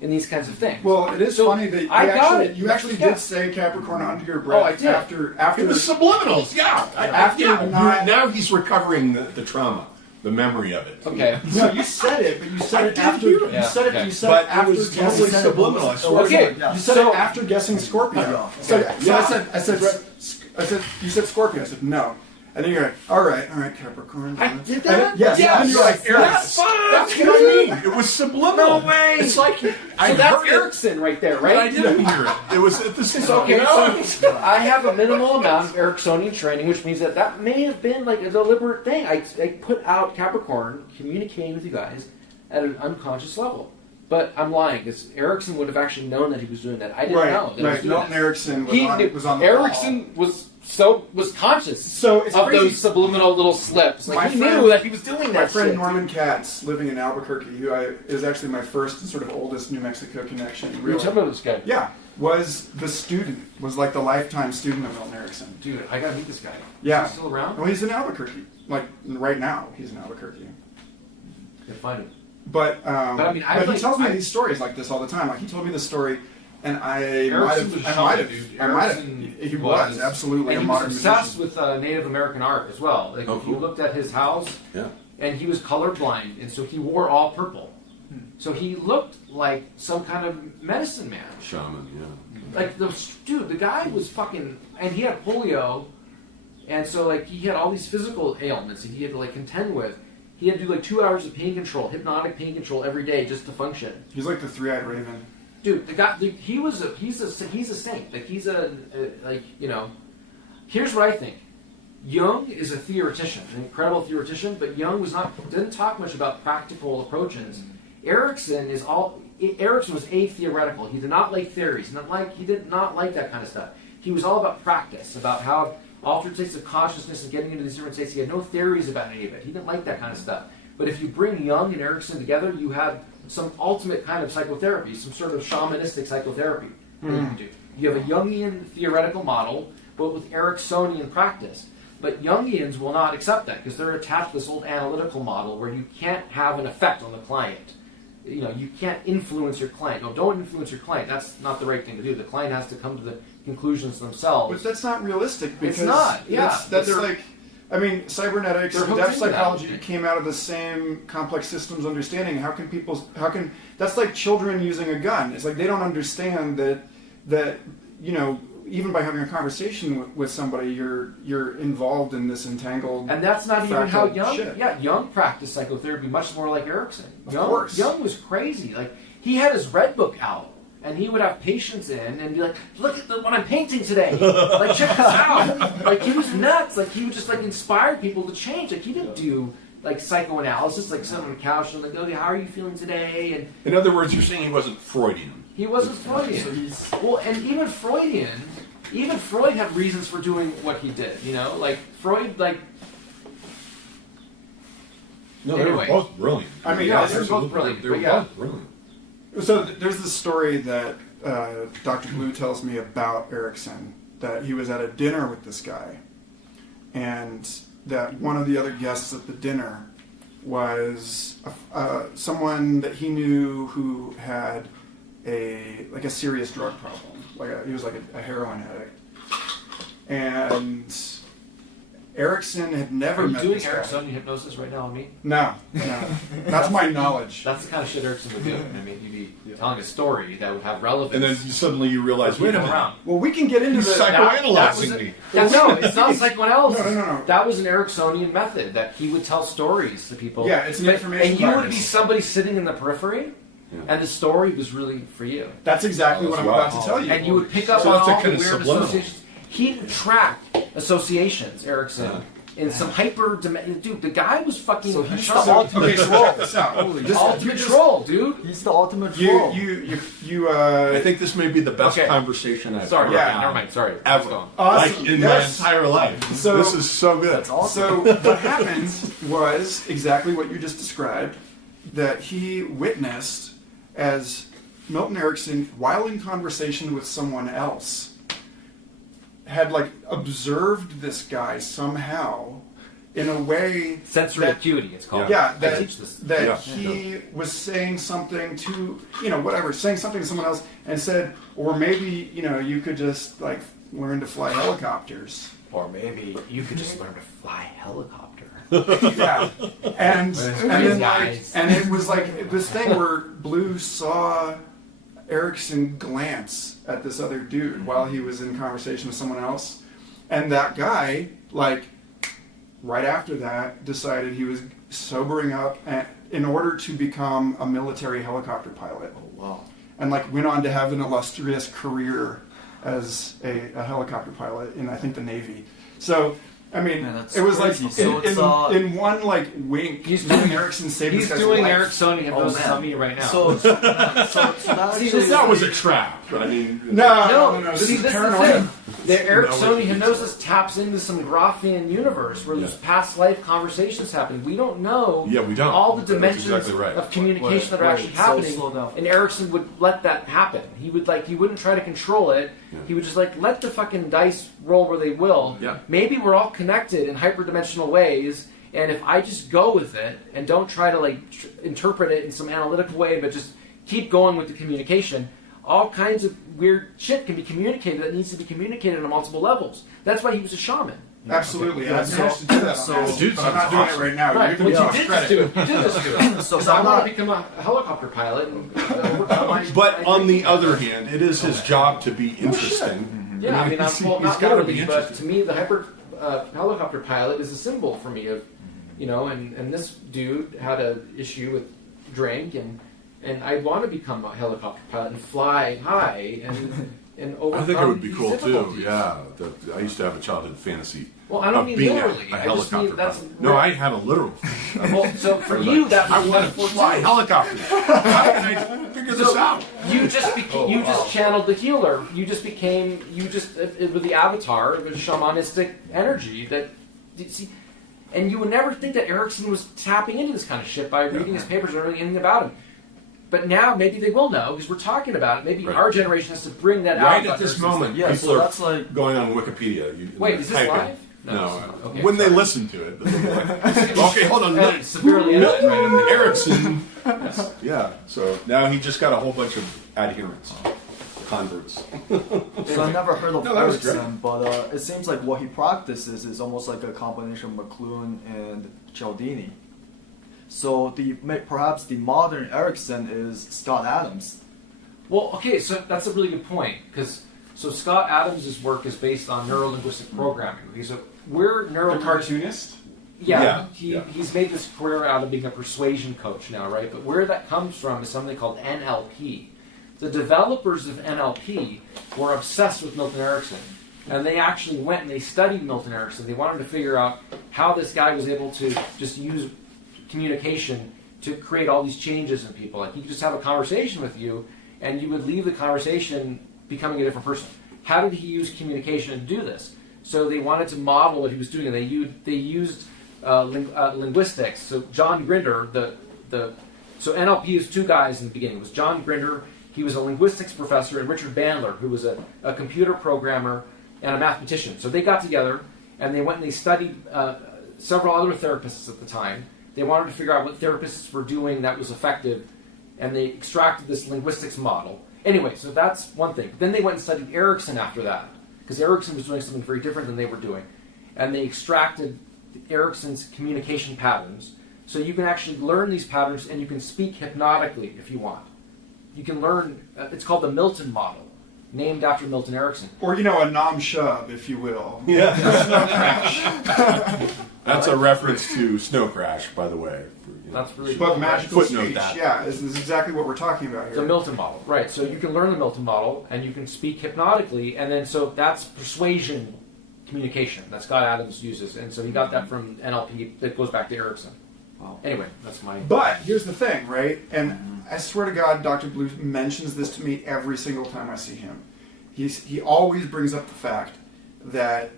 in these kinds of things. Well, it is So, funny that you actually did say Capricorn under your breath. Oh, I did. After it was subliminals. Yeah. Now he's recovering the trauma, the memory of it. Okay. No, you said it, but you said it did after. hear it. You said it. Yeah, You said But it it after was guessing. totally subliminal. I swear. Okay. You said So- it after guessing Scorpio. So I said you said Scorpio. I said no. And then you're like, all right, Capricorn. I did that? Yes. Yes. And you're like, Eric. Yes. That's what I mean. It was subliminal. No way. It's like So I that's heard it, Erickson right there, but right? I didn't hear it. It was at the same Okay, so I have a minimal amount of Ericksonian training, which means that may have been like a deliberate thing. I put out Capricorn communicating with you guys at an unconscious level. But I'm lying, because Erickson would have actually known that he was doing that. I didn't know that he was Right. doing Milton that. Erickson He knew- was on the Erickson was conscious So it's of crazy. those subliminal little slips. Like My he friend- knew that he was doing that My friend shit. Norman Katz, living in Albuquerque, who is actually my first and sort of oldest New Mexico connection. You tell me about this guy. Yeah, was the student, was like the lifetime student of Milton Erickson. Dude, I gotta meet this guy. Yeah. Is he still around? Well, he's in Albuquerque. Like, right now, he's in Albuquerque. Gotta find him. But I mean, I he like- tells me I- these stories like this all the time. Like, he told me this story, and I Erickson was shy, dude. I might have. Erickson He was absolutely And a he modern was obsessed musician. with Native American art as well. Like Oh, if you cool. looked at his house, Yeah. and he was colorblind, and so he wore all purple. So he looked like some kind of medicine man. Shaman. Yeah. Like the guy was fucking, and he had polio, and so like he had all these physical ailments that he had to like contend with. He had to do like 2 hours of pain control, hypnotic pain control every day just to function. He's like the three-eyed raven. Dude, the guy, he's a saint. Like he's like, you know. Here's what I think. Jung is a theoretician, an incredible theoretician, but Jung didn't talk much about practical approaches. Erickson was atheoretical. He did not like theories. He did not like that kind of stuff. He was all about practice, about how altered states of consciousness and getting into these different states. He had no theories about any of it. He didn't like that kind of stuff. But if you bring Jung and Erickson together, you have some ultimate kind of psychotherapy, some sort of shamanistic psychotherapy that you can do. You have a Jungian theoretical model, but with Ericksonian practice. But Jungians will not accept that because they're attached to this old analytical model where you can't have an effect on the client. You know, you can't influence your client. No, don't influence your client. That's not the right thing to do. The client has to come to the conclusions themselves. But that's not realistic because It's not, yeah. that's They're- like, I mean, cybernetics They're and hooked depth into that. psychology came out of the same complex systems understanding. How can that's like children using a gun. It's like they don't understand that you know, even by having a conversation with somebody, you're involved in this entangled. And that's not even how fractal Jung. shit. Yeah, Jung practiced psychotherapy much more like Erickson. Of course. Jung was crazy. Like he had his red book out, and he would have patients in and be like, "Look at what I'm painting today. Like check this out." Like he was nuts. Like he would just like inspire people to change. Like he didn't do like psychoanalysis, like sit on the couch and like, "Okay, how are you feeling today?" And In other words, you're saying he wasn't Freudian. he wasn't Freudian. Well, and even Freud had reasons for doing what he did. You know, like Freud, like. No, they Anyway. were both brilliant. I mean, Yeah, yeah, they're both brilliant. They were But yeah. both brilliant. So there's this story that Dr. Blue tells me about Erickson, that he was at a dinner with this guy, and that one of the other guests at the dinner was someone that he knew who had a serious drug problem. He was like a heroin addict, and Erickson had never Are you met doing this guy. Ericksonian hypnosis right now on me? No, not to my knowledge. That's the kind of shit Erickson would do. I mean, you'd be telling a story that would have relevance. And then suddenly you realize, for wait a people minute, around. Well, we can get into he's the psychoanalyzing me. No, it's not psychoanalysis. No. That was an Ericksonian method that he would tell stories to people. Yeah, it's an information And you would virus. be somebody sitting in the periphery, and the story was really for you. That's exactly what I'm about to tell you. And you would pick up So on that's a all the kind of weird subliminal. associations. He would track associations, Erickson, in some dude, the guy was fucking So a he's shaman. the ultimate Okay, so troll. check this out. ultimate troll, dude. He's the ultimate troll. I think this may be the best Okay. conversation I've Sorry, ever yeah, had. never mind. Sorry. Ever. Let's go. Awesome. Like in Yes. my entire life. So- this is so good. That's awesome. So what happened was exactly what you just described, that he witnessed as Milton Erickson, while in conversation with someone else, had like observed this guy somehow in a way Sensory that- acuity, it's called. Yeah, I that, teach this. that Yeah. he was saying something to, saying something to someone else and said, or maybe, you could just like learn to fly helicopters. Or maybe you could just learn to fly a helicopter. Yeah. And That's then crazy, like, guys. and it was like this thing where Blue saw Erickson glance at this other dude while he was in conversation with someone else. And that guy, like, right after that, decided he was sobering up in order to become a military helicopter pilot. Oh, wow. And, like, went on to have an illustrious career as a helicopter pilot in, I think, the Navy. So, I mean, Man, that's it was crazy. like, So it's, in one, like, wink, He's Milton doing- Erickson saved this He's guy's doing life. Ericksonian hypnosis man. on me right now. So that actually That was a trap. I mean, No. This see, is this paranoia. is the thing. The Ericksonian No, hypnosis taps into some Graphian universe where there's Yeah. past life conversations happening. We don't know Yeah, we don't. all the That's dimensions exactly right. of communication that are Wait, actually so happening. slow down. And Erickson would let that happen. He wouldn't try to control it. Yeah. He would just let the fucking dice roll where they will. Yeah. Maybe we're all connected in hyperdimensional ways. And if I just go with it and don't try to interpret it in some analytical way, but just keep going with the communication, all kinds of weird shit can be communicated that needs to be communicated on multiple levels. That's why he was a shaman. Absolutely. Yeah, I managed to do that. so- on acid, Dude, but I'm not doing it right now. Right, You're but giving you me did credit. this to it. You did this to it. So So I I'm want not- to become a helicopter pilot. And, overcome my But on the identity. other hand, it is his job to be interesting. Yeah, I mean, he's not gotta literally, be but to interesting. me, the helicopter pilot is a symbol for me of, and this dude had an issue with drink, and I want to become a helicopter pilot and fly high and overcome I think it would be these cool too. difficulties. Yeah, I used to have a childhood fantasy Well, I don't of mean being literally. a I just mean helicopter that's pilot. No, I had a literal. well, so for you, that I was want to metaphor fly too. helicopters. How can I figure this out? You just just channeled the healer. You just with the avatar, the shamanistic energy that see. And you would never think that Erickson was tapping into this kind of shit by reading his papers or knowing anything about him. But now maybe they will know because we're talking about it. Maybe Right. our generation has to bring that out. Right about at this Erickson's moment, Yeah, people so are that's like going on Wikipedia. Wait, is this typing- live? No. Okay, When they sorry. listen to it. Okay, hold on. Edited, severely edited, right? Milton Erickson. Yeah. So now he just got a whole bunch of adherents, converts. So I never heard of No, that was Erickson, but it seems like what he practices is almost like a combination of McLuhan and Cialdini. So perhaps the modern Erickson is Scott Adams. Well, okay, so that's a really good point because Scott Adams' work is based on neurolinguistic programming. Okay, so we're The neuro cartoonist? Yeah, Yeah. he's made this career out of being a persuasion coach now, right? But where that comes from is something called NLP. The developers of NLP were obsessed with Milton Erickson. And they actually went and they studied Milton Erickson. They wanted to figure out how this guy was able to just use communication to create all these changes in people. Like, he could just have a conversation with you, and you would leave the conversation becoming a different person. How did he use communication to do this? So they wanted to model what he was doing, and they used linguistics. So John Grinder, so NLP is two guys in the beginning. It was John Grinder. He was a linguistics professor, and Richard Bandler, who was a computer programmer and a mathematician. So they got together, and they went and they studied several other therapists at the time. They wanted to figure out what therapists were doing that was effective, and they extracted this linguistics model. Anyway, so that's one thing. Then they went and studied Erickson after that, because Erickson was doing something very different than they were doing. and they extracted Erickson's communication patterns. So you can actually learn these patterns, and you can speak hypnotically if you want. You can learn, it's called the Milton model, named after Milton Erickson. Or, a Nam Shub, if you will. Yeah. That's a reference to Snow Crash, by the way. That's really But magical Footnote speech, that. yeah, is exactly what we're talking about here. the Milton model, right? So you can learn the Milton model, and you can speak hypnotically, and then so that's persuasion communication that Scott Adams uses, and so he got that from NLP. That goes back to Erickson. Wow. Anyway, that's my. But here's the thing, right? And I swear to God, Dr. Blue mentions this to me every single time I see him. He always brings up the fact that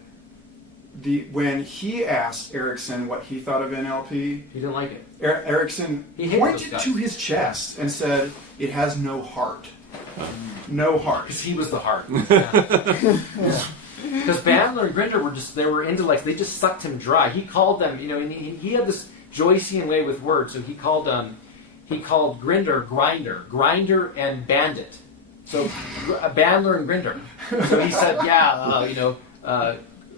when he asked Erickson what he thought of NLP, He didn't like it. Erickson He hated pointed those guys. to his chest and said, "It has no heart. No heart." Because he was the heart. Because Bandler and Grinder they were intellects. They just sucked him dry. He called them, and he had this Joycean way with words. So he called Grinder Grinder and Bandit. So Bandler and Grinder. So he said,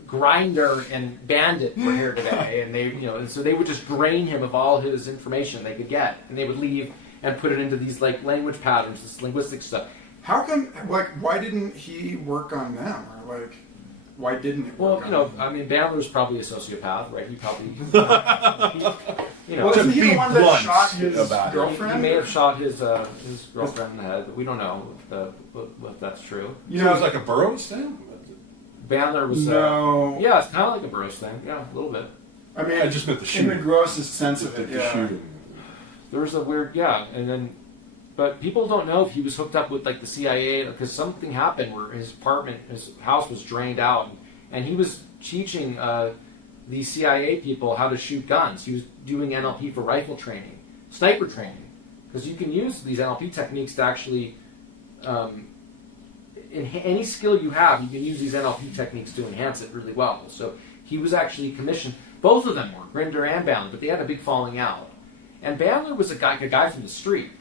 Grinder and Bandit were here today, and they, and so they would just drain him of all his information they could get, and they would leave and put it into these language patterns, this linguistic stuff. How come? Why didn't he work on them? Or why didn't it work on them? Bandler's probably a sociopath, right? He probably, Well, isn't he the one that blunt shot his about it. girlfriend? he may have shot his girlfriend in the head. We don't know if that's true. You know, it was like a Burroughs thing? Bandler was No. yeah, it's kind of like a Burroughs thing. Yeah, a little bit. I mean, I just meant the in shooting. the grossest sense of it, The yeah. shooting. There was a weird and then, but people don't know if he was hooked up with the CIA because something happened where his house was drained out, and he was teaching these CIA people how to shoot guns. He was doing NLP for rifle training, sniper training, because you can use these NLP techniques to actually, in any skill you have, you can use these NLP techniques to enhance it really well. So he was actually commissioned. Both of them were, Grinder and Bandler, but they had a big falling out. And Bandler was a guy from the street.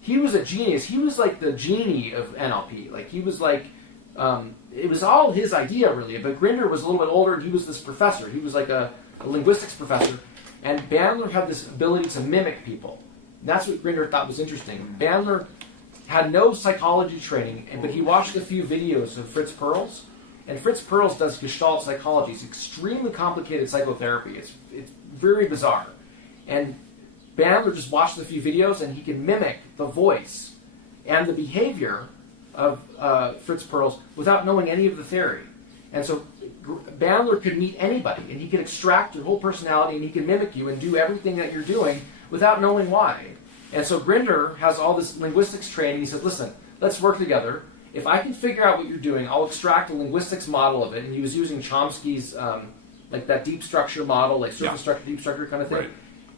He was a genius. He was like the genie of NLP. He was it was all his idea, really. But Grinder was a little bit older, and he was this professor. He was like a linguistics professor. And Bandler had this ability to mimic people. And that's what Grinder thought was interesting. Bandler had no psychology training, but he watched a few videos of Fritz Perls. And Fritz Perls does Gestalt psychology. It's extremely complicated psychotherapy. It's very bizarre. And Bandler just watched a few videos, and he can mimic the voice and the behavior of Fritz Perls without knowing any of the theory. And so Bandler could meet anybody, and he could extract your whole personality, and he can mimic you and do everything that you're doing without knowing why. And so Grinder has all this linguistics training. He said, listen, let's work together. If I can figure out what you're doing, I'll extract a linguistics model of it. And he was using Chomsky's, that deep structure model, surface structure, deep structure kind of thing. Right.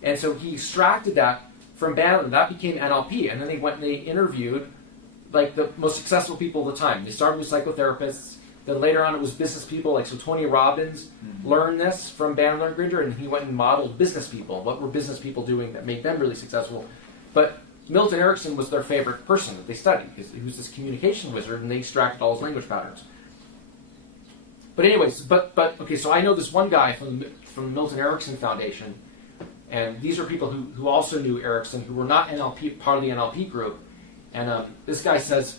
And so he extracted that from Bandler. That became NLP. And then they went and they interviewed the most successful people of the time. They started with psychotherapists. Then later on it was business people. So Tony Robbins learned this from Bandler and Grinder, and he went and modeled business people. What were business people doing that made them really successful? But Milton Erickson was their favorite person that they studied because he was this communication wizard, and they extracted all his language patterns. But anyways, okay, so I know this one guy from the Milton Erickson Foundation, and these are people who also knew Erickson, who were not NLP part of the NLP group. And this guy says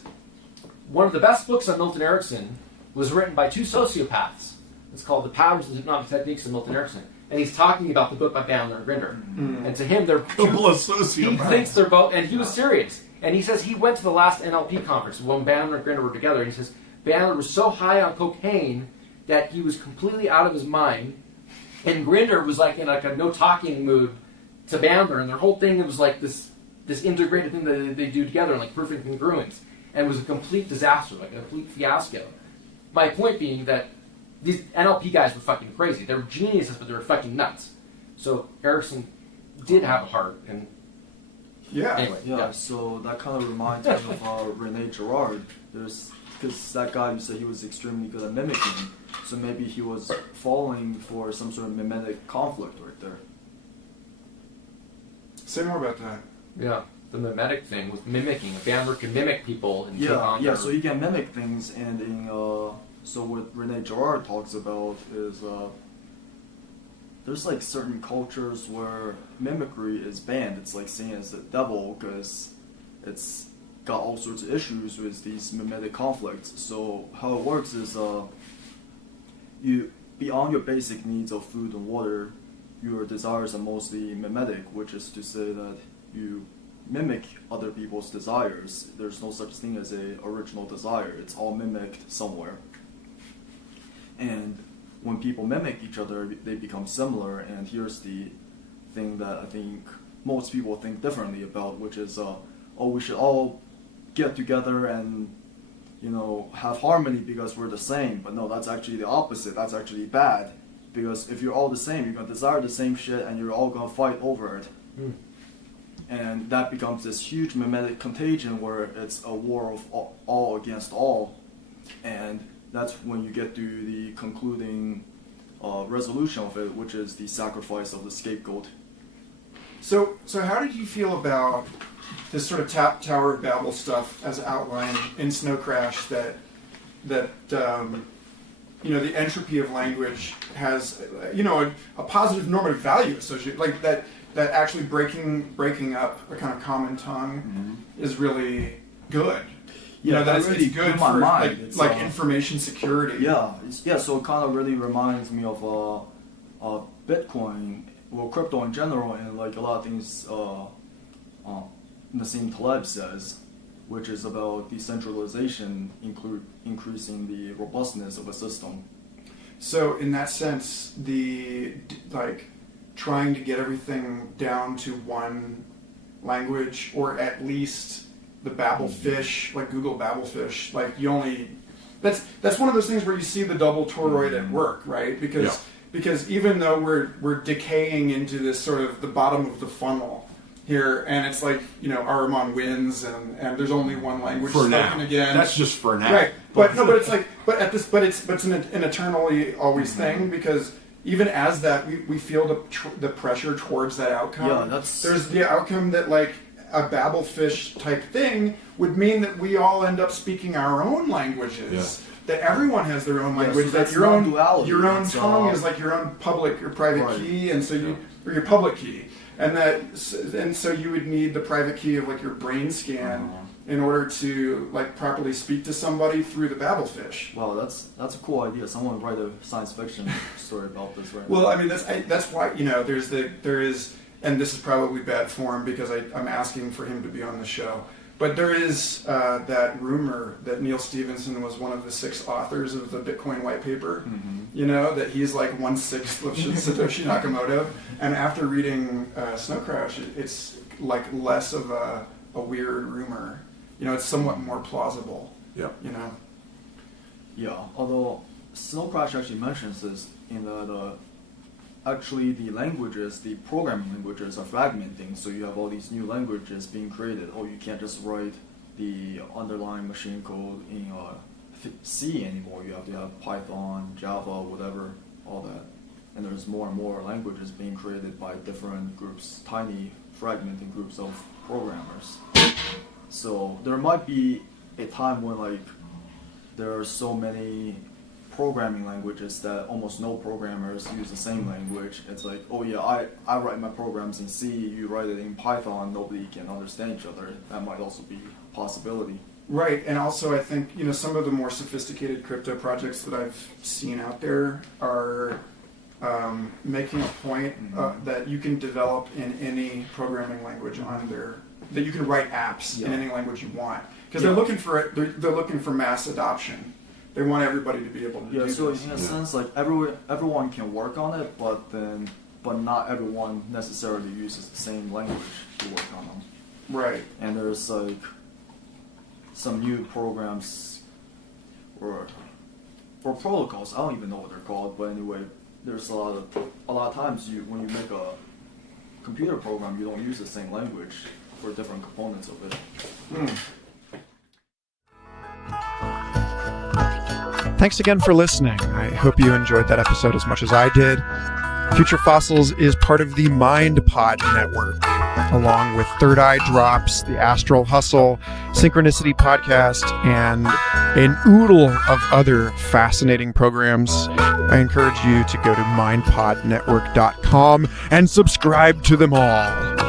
one of the best books on Milton Erickson was written by two sociopaths. It's called The Patterns and Hypnotic Techniques of Milton Erickson. And he's talking about the book by Bandler and Grinder. And to him, they're Couple of sociopaths. he thinks they're both, and he was serious. And he says he went to the last NLP conference when Bandler and Grinder were together. And he says Bandler was so high on cocaine that he was completely out of his mind. And Grinder was in a no talking mood to Bandler, and their whole thing was this integrated thing that they do together, and perfect congruence. And it was a complete disaster, a complete fiasco. My point being that these NLP guys were fucking crazy. They were geniuses, but they were fucking nuts. So Erickson did have a heart, and Yeah. anyway, Yeah, so that kind of reminds me of Rene Girard. Because that guy, you said he was extremely good at mimicking, so maybe he was falling for some sort of mimetic conflict right there. Say more about that. yeah. The mimetic thing with mimicking. Bandler can mimic people and take on Yeah, their... so you can mimic things, and so what Rene Girard talks about is there's like certain cultures where mimicry is banned. It's like seen as the devil because it's got all sorts of issues with these mimetic conflicts. So how it works is you beyond your basic needs of food and water, your desires are mostly mimetic, which is to say that you mimic other people's desires. There's no such thing as a original desire. It's all mimicked somewhere. And when people mimic each other, they become similar. And here's the thing that I think most people think differently about, which is, we should all get together and, have harmony because we're the same. But no, that's actually the opposite. That's actually bad. Because if you're all the same, you're going to desire the same shit and you're all going to fight over it. And that becomes this huge mimetic contagion where it's a war of all against all. And that's when you get to the concluding resolution of it, which is the sacrifice of the scapegoat. So how did you feel about this sort of Tower of Babel stuff as outlined in Snow Crash that the entropy of language has a positive normative value associated, like that actually breaking up a kind of common tongue is really good. That really it's good blew my for mind. like information security. So it kind of really reminds me of Bitcoin, crypto in general, and like a lot of things Nassim Taleb says, which is about decentralization increasing the robustness of a system. So in that sense, trying to get everything down to one language, or at least the Babelfish, like Google Babelfish, that's one of those things where you see the double toroid at work, right? Because even though we're decaying into this sort of the bottom of the funnel here, and it's like, Ahriman wins, and there's only one language for spoken now. again. That's just for now. Right. But it's an eternally always thing, because even as that, we feel the pressure towards that outcome. There's the outcome that like a Babelfish type thing would mean that we all end up speaking our own languages. That everyone has their own language. So that your own tongue is like your own public or private key, and so or your public key, and so you would need the private key of like your brain scan in order to like properly speak to somebody through the Babelfish. Wow, that's a cool idea. Someone would write a science fiction story about this, right? Well, I mean that's why there is, and this is probably bad form because I'm asking for him to be on the show. But there is that rumor that Neil Stephenson was one of the 6 authors of the Bitcoin white paper. That he's like 1/6 of Satoshi Nakamoto. And after reading Snow Crash, it's like less of a weird rumor. It's somewhat more plausible. Yeah. Yeah. Although Snow Crash actually mentions this in actually the languages, the programming languages are fragmenting, so you have all these new languages being created. You can't just write the underlying machine code in C anymore. You have to have Python, Java, whatever, all that. And there's more and more languages being created by different groups, tiny fragmenting groups of programmers. So there might be a time when there are so many programming languages that almost no programmers use the same language. It's like, I write my programs in C, you write it in Python, nobody can understand each other. That might also be a possibility. Right, and also I think some of the more sophisticated crypto projects that I've seen out there are making a point that you can develop in any programming language on there, that you can write apps in any language you want, because they're looking for mass adoption. They want everybody to be able to do this. So in a sense, everyone can work on it, but not everyone necessarily uses the same language to work on them. Right. And there's some new programs or protocols. I don't even know what they're called, but anyway, there's a lot of times when you make a computer program, you don't use the same language for different components of it. Thanks again for listening. I hope you enjoyed that episode as much as I did. Future Fossils is part of the MindPod network. along with Third Eye Drops, the Astral Hustle, Synchronicity Podcast, and an oodle of other fascinating programs. I encourage you to go to mindpodnetwork.com and subscribe to them all.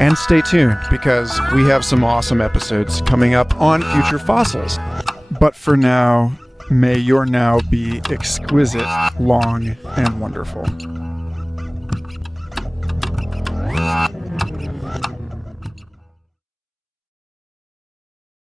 And stay tuned, because we have some awesome episodes coming up on Future Fossils. But for now, may your now be exquisite, long, and wonderful.